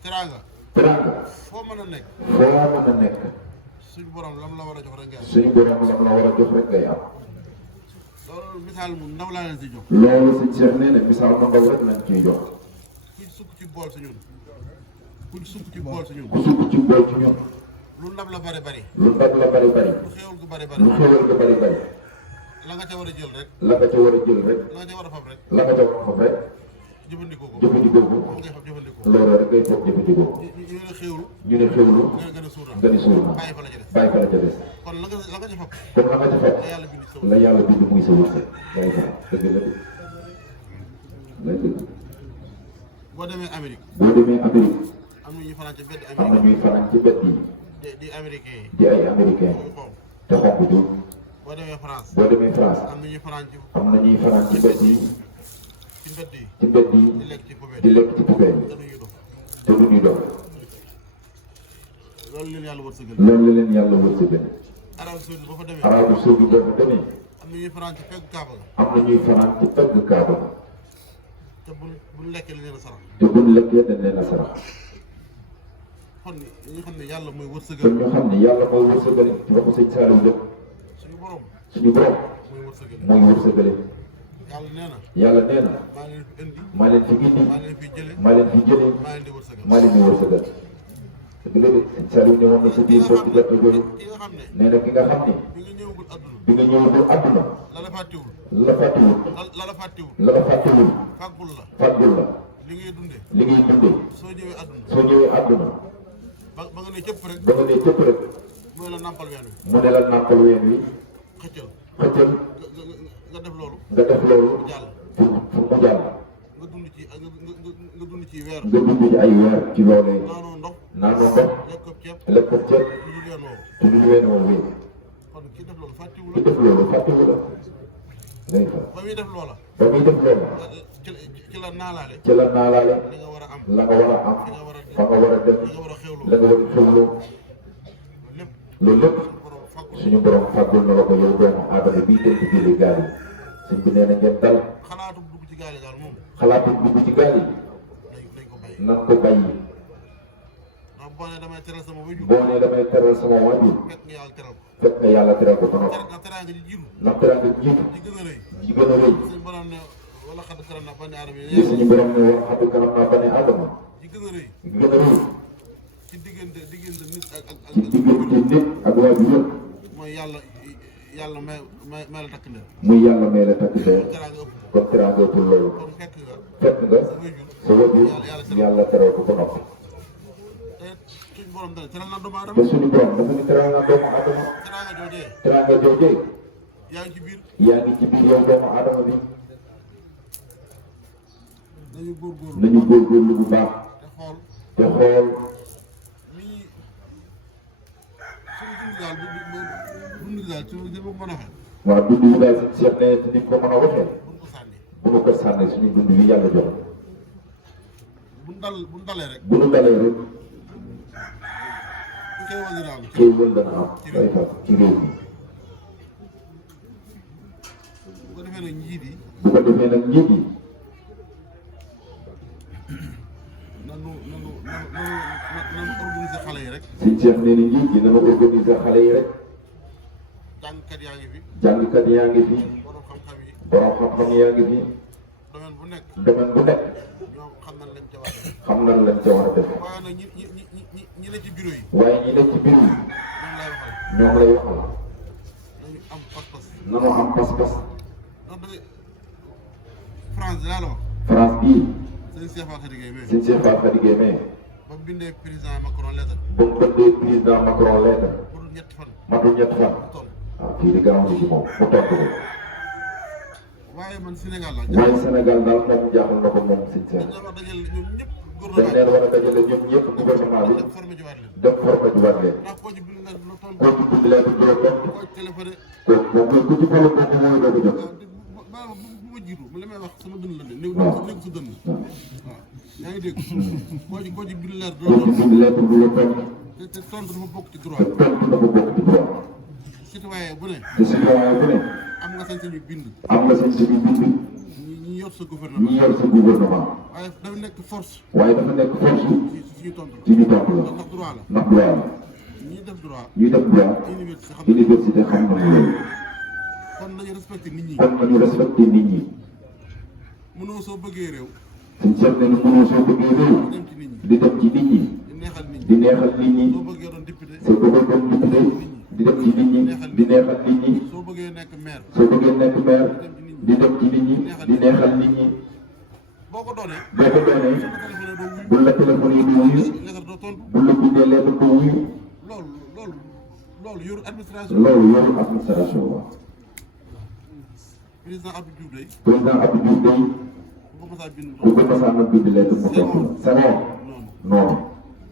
teraanga. teraanga. foo mën a nekk. foo mën a nekk. suñu borom lam la war a jox rek ngay am. suñu borom lam la war a jox rek ngay am. loolu misaal mu ndaw laa leen si jox. loolu sëñ Cheikh nee na misaal mu ndaw rek lañ ciy jox. kuñ sukk ci bool si ñun. kuñ sukk ci bool si ñun. ku sukk ci bool ci ñun. lu ndab la bari bari. lu ndab la bari bari. lu xéewal gu bari bari. lu xéewal gu bari bari. la nga ca war a jël rek. la nga ca war a jël rek. la nga ca war a fab rek. la nga ca war a fab rek. jëfandikoo ko. jëfandikoo ko. moom ngay fab jëfandikoo. loolu rek ngay foog jëfandikoo. ñu ne xéewlu. ñu ne xéewlu. nga ne suur na. nga ni suur na. bàyyi fa la ca des. bàyyi fa la ca des. kon la nga ca fab. kon la nga ca fab. la yàlla bind sa la yàlla bind muy sa wërsëg. ngay fa dëgg la dëgg. lay dëgg. boo demee Amérique. boo demee Amérique. am na ñuy fanaan ci mbedd am na Amérique. ñuy fanaan ci bedd yi. di américain yi. di ay américain. ñu xonq. te xonk jur. boo demee France. boo demee France. am na ñuy fanaan ci am na ñuy fanaan ci bedd yi. mbedd yi. ci bedd yi. di lekk ci poubelle. di lekk ci poubelle yi. te duñu dox. te du ñuy dox. loolu leen yàlla wërsëgal. loolu la leen yàlla wërsëgal. Arabie Saoudite boo fa demee. Arabie Saoudite boo fa demee. am na ñuy fanaan ci pegg Kaaba la. am na ñuy fanaan ci pegg Kaaba. te buñ lekkee li leen a sarax. te buñ lekkee dañ leen a sarax. kon ñu xam ne yàlla mooy kon wërsëgal. ñu xam ne yàlla mooy wërsëgale ci waxu sëñ Saliou lépp. suñu borom. suñu borom mooy wërsëgal. mooy wërsëgale. yàlla nee na. yàlla nee na. maa leen fi indi. maa leen fi indi. maa leen fi jëlee. maa leen fi jëlee. maa leen di wërsëgal. maa leen di wërsëgal. dëgg la de sëñ Saliou ne woon na sa biir boppi gerte googu. ki nga xam ne. nee na ki nga xam ne. bi nga ñëwagul adduna. bi nga ñëwagul àdduna. la la fàttewul. la fàttewul. la la fàttewul. la la fàttewul. fàggul la. fàggul la. li ngay dundee. li ngay dundee. soo ñëwee adduna. soo ñëwee àdduna. ba nga ne cëpp rek. ba nga ne cëpp rek. mooy la nàmpal ween wi. mu ne la nàmpal ween wi. xëccal. xëccal. nga def loolu. nga def loolu. mu jàll. pour mu jàll. nga dund ci nga dund ci weer. nga dund ci ay weer ci loolee. naanoo ndox. naanoo ndox. lekk ko ceeb. lekk ko ceeb. lu dul ween woowu. te du ween woo wéy. kon ki def loolu fàttewu ki la. def loolu fàttewu la. day fa. ba muy def loola. ba muy def loolu. ci la naalaale. ci la naalaale. li nga war a am. la nga war a am. li nga war a fa nga war a dem. li nga war a xewloo. la nga war a xewloo. lépp. loolu lépp borom fàggul. suñu borom fàggul na la ko yow doomu aadama bii tënk biir gaal yi. suñ bi nee na ngeen dal. xalaatu dugg ci gaal yi daal moom. xalaatu dugg ci gaal yi. dañ ko bàyyi. nan ko bàyyi. ndax boo nee damay teral sama wajur. boo nee damay teral sama waajur. fekk nga yàlla teral ko. fekk nga yàlla teral ko ba noppi. ndax teraanga ji jiitu. ndax teraanga jiitu. ji gën a rëy. ji gën a rëy. suñu borom ne wala xadd karam naa bani aadama li suñu borom ne woon xam kanam naa ba ne Adama. ji gën a rëy. ji gën a rëy. ci diggante nit ak ci diggante nit ak waajur yëpp. mooy yàlla may la takk ndel. muy yàlla may la takk ndel. teraanga ëpp. kon teraanga ëppul loolu. kon fekk nga. fekk nga sa waajur yàlla teral ko ba noppi. te suñu borom dana teral na doomu aadama. te suñu borom dafa ni teral na doomu aadama. teraanga joojee. teraanga joojee. yaa ngi ci biir. yaa ngi ci biir yow doomu aadama bi. nañu góorgóorlu. nañu góorgóorlu bu baax. te xool. te xool. lii suñu dund daal dund daal ci li ma mën a waxee. waaw dund yi daal si Cheikh ne ni ko mën a waxee. buñ ko sànni. bu nu ko sànni suñu dund yi yàlla jox. buñ dalee rek. bu nu dalee rek. xéewal dina am. xéewal dana am. day tax ci réew mi. bu ko defee nag njiit yi. bu ko defee nag njiit yi. nanu organiser xale yi rek. si Cheikh nee na njiit yi nanu organiser xale yi rek. jàngkat yaa ngi fi. jàngkat yaa ngi fi. borom xam-xam yi. borom xam-xam yaa ngi fi. domaine bu nekk. domaine bu nekk. ñoom xam nañ lañ ca war a def. xam nañ lañ ca war a def. waaye nag ñi ne ci bureau yi. waaye ñi nekk ci biir yi. ñoom laay ñoom lay waxal. nañu am pas-pas. nanoo am pas-pas. ndax da ngay France laa la wax. France bii. sëñ Cheikh Fall Khady Gueye mais. sëñ Cheikh Fall Khady Gueye mais. ba mu bindee président Macron lettre. ba mu bindee président Macron lettre. matul ñetti fan. matul ñetti fan. waaw kii di gaaw ci moom mu tontu ko. waaye man Sénégal la. waaye Sénégal daal moom jaaxal na ko moom sëñ Cheikh. dañ leen war a dajale ñoom ñëpp. dañ leen war a dajale ñoom ñëpp gouvernement bi. dem formé jiwaat leen. dem formé jiwaat leen. ndax koo ci bind lettre du la tontu. koo ci bind lettre du la tontu. koo ci téléphoné. kooku ku ci xoolal kooku mooy doo ko jot. waaw bu ma jiitu li may wax sama dënn la de. néew sa dënn. waaw yaa ngi dégg. koo ci bind lettre du la koo ci tontu. bind lettre du la tontu. te tontu dafa bokk ci te droit. tontu dafa bokk ci droit. citoyen bu ne. te citoyen bu ne. am nga sañ-sañu bind. am nga sañ-sañu bind. ñi yor sa ñi gouvernement. yor sa gouvernement. waaye dafa nekk force. waaye dafa nekk force ci suñu tontu la. ci ñu tontu la. ndax droit la. ndax droit la. ñi def droit. ñuy def droit. université xam nañu loolu. kon nañu respecté nit ñi. kon nañu respecté nit ñi. mënoo soo bëggee réew. suñ seet ne mënoo soo bëggee réew. dem ci nit ñi. di dem ci nit ñi. di neexal nit di ñi. neexal nit ñi. soo bëggee doon député. soo bëggee doon député. di dem ci nit ñi. di neexal nit ñi. soo bëggee nekk maire. soo bëggee nekk maire. di dem ci nit ñi. di neexal nit ñi. boo ko doonee. boo ko doonee. soo ko téléphoné doo wuyu. bu la téléphoné du wuyu. lettre doo tontu. bu la bindee lettre ko wuyu. loolu yoru administration. loolu yorul administration wa. président Abdou Diouf day. président Abdou Diouf day. bu ko mësaa bind. bu ko mësaa na bind lettre mu tontu la. Senghor noonu.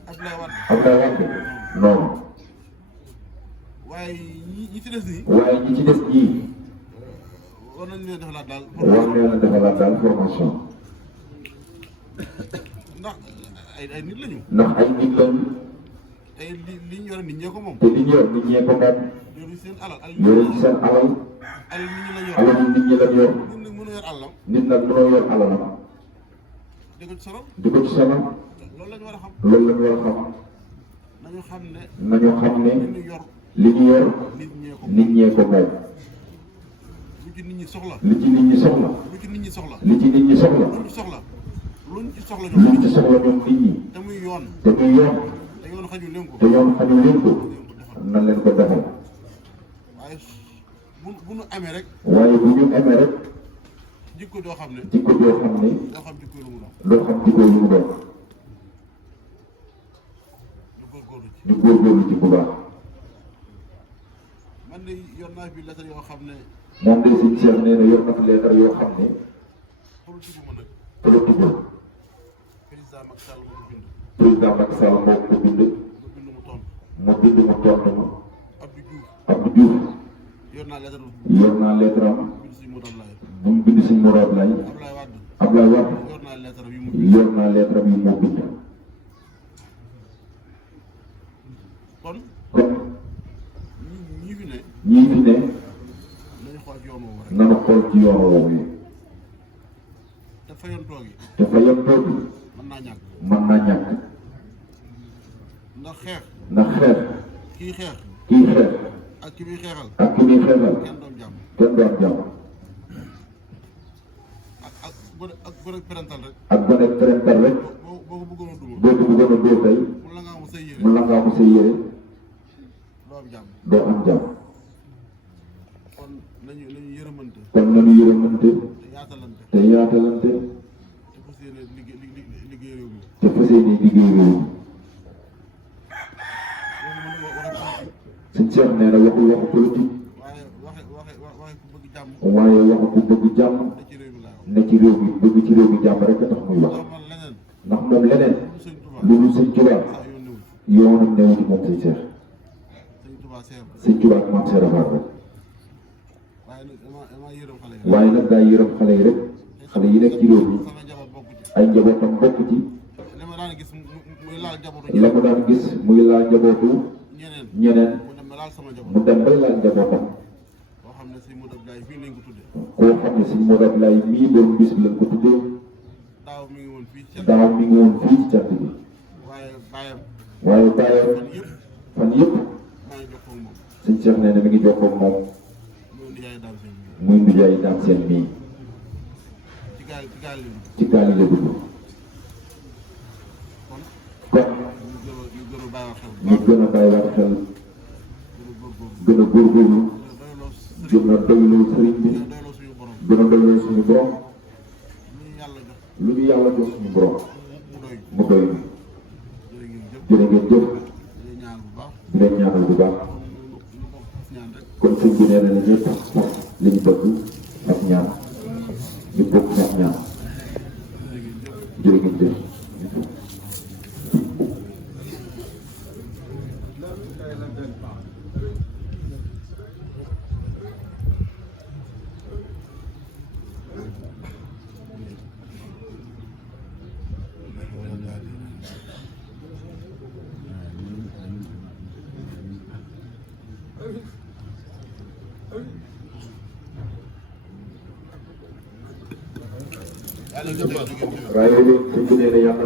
Abdoulaye Wade. Abdoulaye Wade noonu. waaye ñi ci des nii. waaye ñi ci des ñii. war nañu leen defalaat daal. war nañu leen defalaat daal formation. ndax ay nit lañu. ndax ay nit lañu. te li ñu yore nit ñee ko moom. te li ñu yor nit ñee ko moom. yoruñ seen alal. yoruñ seen alal. alal nit ñi la yor. alal nit ñi la yor. nit nag mën a yor alalam. nit nag mënoo yor alalam. di ko ci sonal. di ko ci sonal. loolu la ñu war a xam. loolu la ñu war a xam. nañu xam ne. nañu xam ne li ñu yor. li ñu yor. nit ñee ko nit ñee ko moom. lu ci nit ñi soxla. li ci nit ñi soxla. lu ci nit ñi soxla. li ci nit ñi soxla. luñ soxla. luñ ci soxla luñ ñoom. ci soxla ñoom nit ñi. te muy yoon. te muy yoon. te yoon xaju leen ko. te yoon xamul leen ko. na leen ko defal. waaye bu nu amee rek. waaye bu ñu amee rek. jikko doo xam ne. jikko joo xam ne. doo xam jikko lu mu doon. doo xam jikko yu mu doon. ñu góorgóorlu ci. ñu góorgóorlu ci bu baax. man de yor naa fi lettre yoo xam ne. moom de suñu Cheikh nee na yor na fi lettre yoo xam ne. politique ma nag. politique président Macky Sall moo ko bind. président Macky Sall moo ko bind. mu bind mu tontu. mu bind mu tontu ma. Abdou Diouf. Abdou Diouf. yor naa lettre. yor naa lettre am. bind si Modou Ablaye. bu mu bind si Mourad Lay. Ablaye Wade. Ablaye Wade. yor naa lettre yu mu. yor naa lettre am yi moo bind. kon. kon ñii fi ne. ñii fi ne. nañu xool ci yoon woowu rek. nana xool ci yoon woowu yi. te fayantoo gi. te fayantoo gi. mën naa ñàkk. mën naa ñàkk. ndax xeex. ndax xeex. kii xeex. kii xeex. ak ki muy xeexal. ak ki muy xeexal. kenn doon jàmm. kenn doon jàmm. ak gone parental rek. ak gone parental rek. boo ko bëggoon a duma. boo ko bëggoon a dóor tey. mun la ngaa mu say yére. mun la ngaa mu say yére. doo am jàmm. doo am jàmm. kon nañu yërëmante. kon nañu yërëmante. te yaatalante. te yaatalante. te fas yéene liggéey réew mi. te fas yéene liggéey réew mi. suñ Cheikh nee na waxul waxu politique. waaye waxe ku bëgg jàmm. waaye waxu ku bëgg jàmm. ne ci réew mi laa wax. ne ci réew mi bëgg ci réew mi jàmm rek a tax muy wax. ndax man leneen. ndax moom leneen. sëñ Touba. lu dul sëñ Tuubaa. saa yoon newul. yoonam newu ci moom sëñ Cheikh. sëñ Touba seer. sëñ Tuubaa ak maam Cheikh Rafaal rek. waaye nag dama yërëm xale yi. waaye nag daa yërëm xale yi rek. xale yi nekk ci réew mi. sama njaboot bokk ci. ay njabootam bokk ci. li ma daan gis muy laal njabootu la ko daan gis muy laal njabootu ñeneen. ñeneen. mu dem ba laal sama njaboot. mu dem bay laal njabootam. boo xam ne si Modou Abdoulaye fii lañ ko tuddee. koo xam ne si Modou Abdoulaye mii doon bis bi lañ ko tuddee. daaw mi ngi woon fii ci daaw mi ngi woon fii ci cant bi. waaye bàyyam. waaye bàyyam fan yëpp. maa ngi jokkoo ak moom. sëñ Cheikh nee na mi ngi jokkoo ak moom. muy nijaay daam seen bi. muy nijaay daam seen mii. ci gaal li ci gaal yi la dugg. kon. kon ñu gën a bàyyiwaat xel. ñu gën a bàyyiwaat xel. gën a góorgóorlu gën a doyloo sëriñ bi gën a doyloo suñu borom lu ñu yàlla jox suñu borom mu doy jërë ngeen jëf di leen ñaanal bu baax kon sëñ bi nee na ne ñëpp sax li ñu bëgg ak ñaan ñu bokk ñax ñaan jërë ngeen jëf waaye sëñ bi nee na yàlla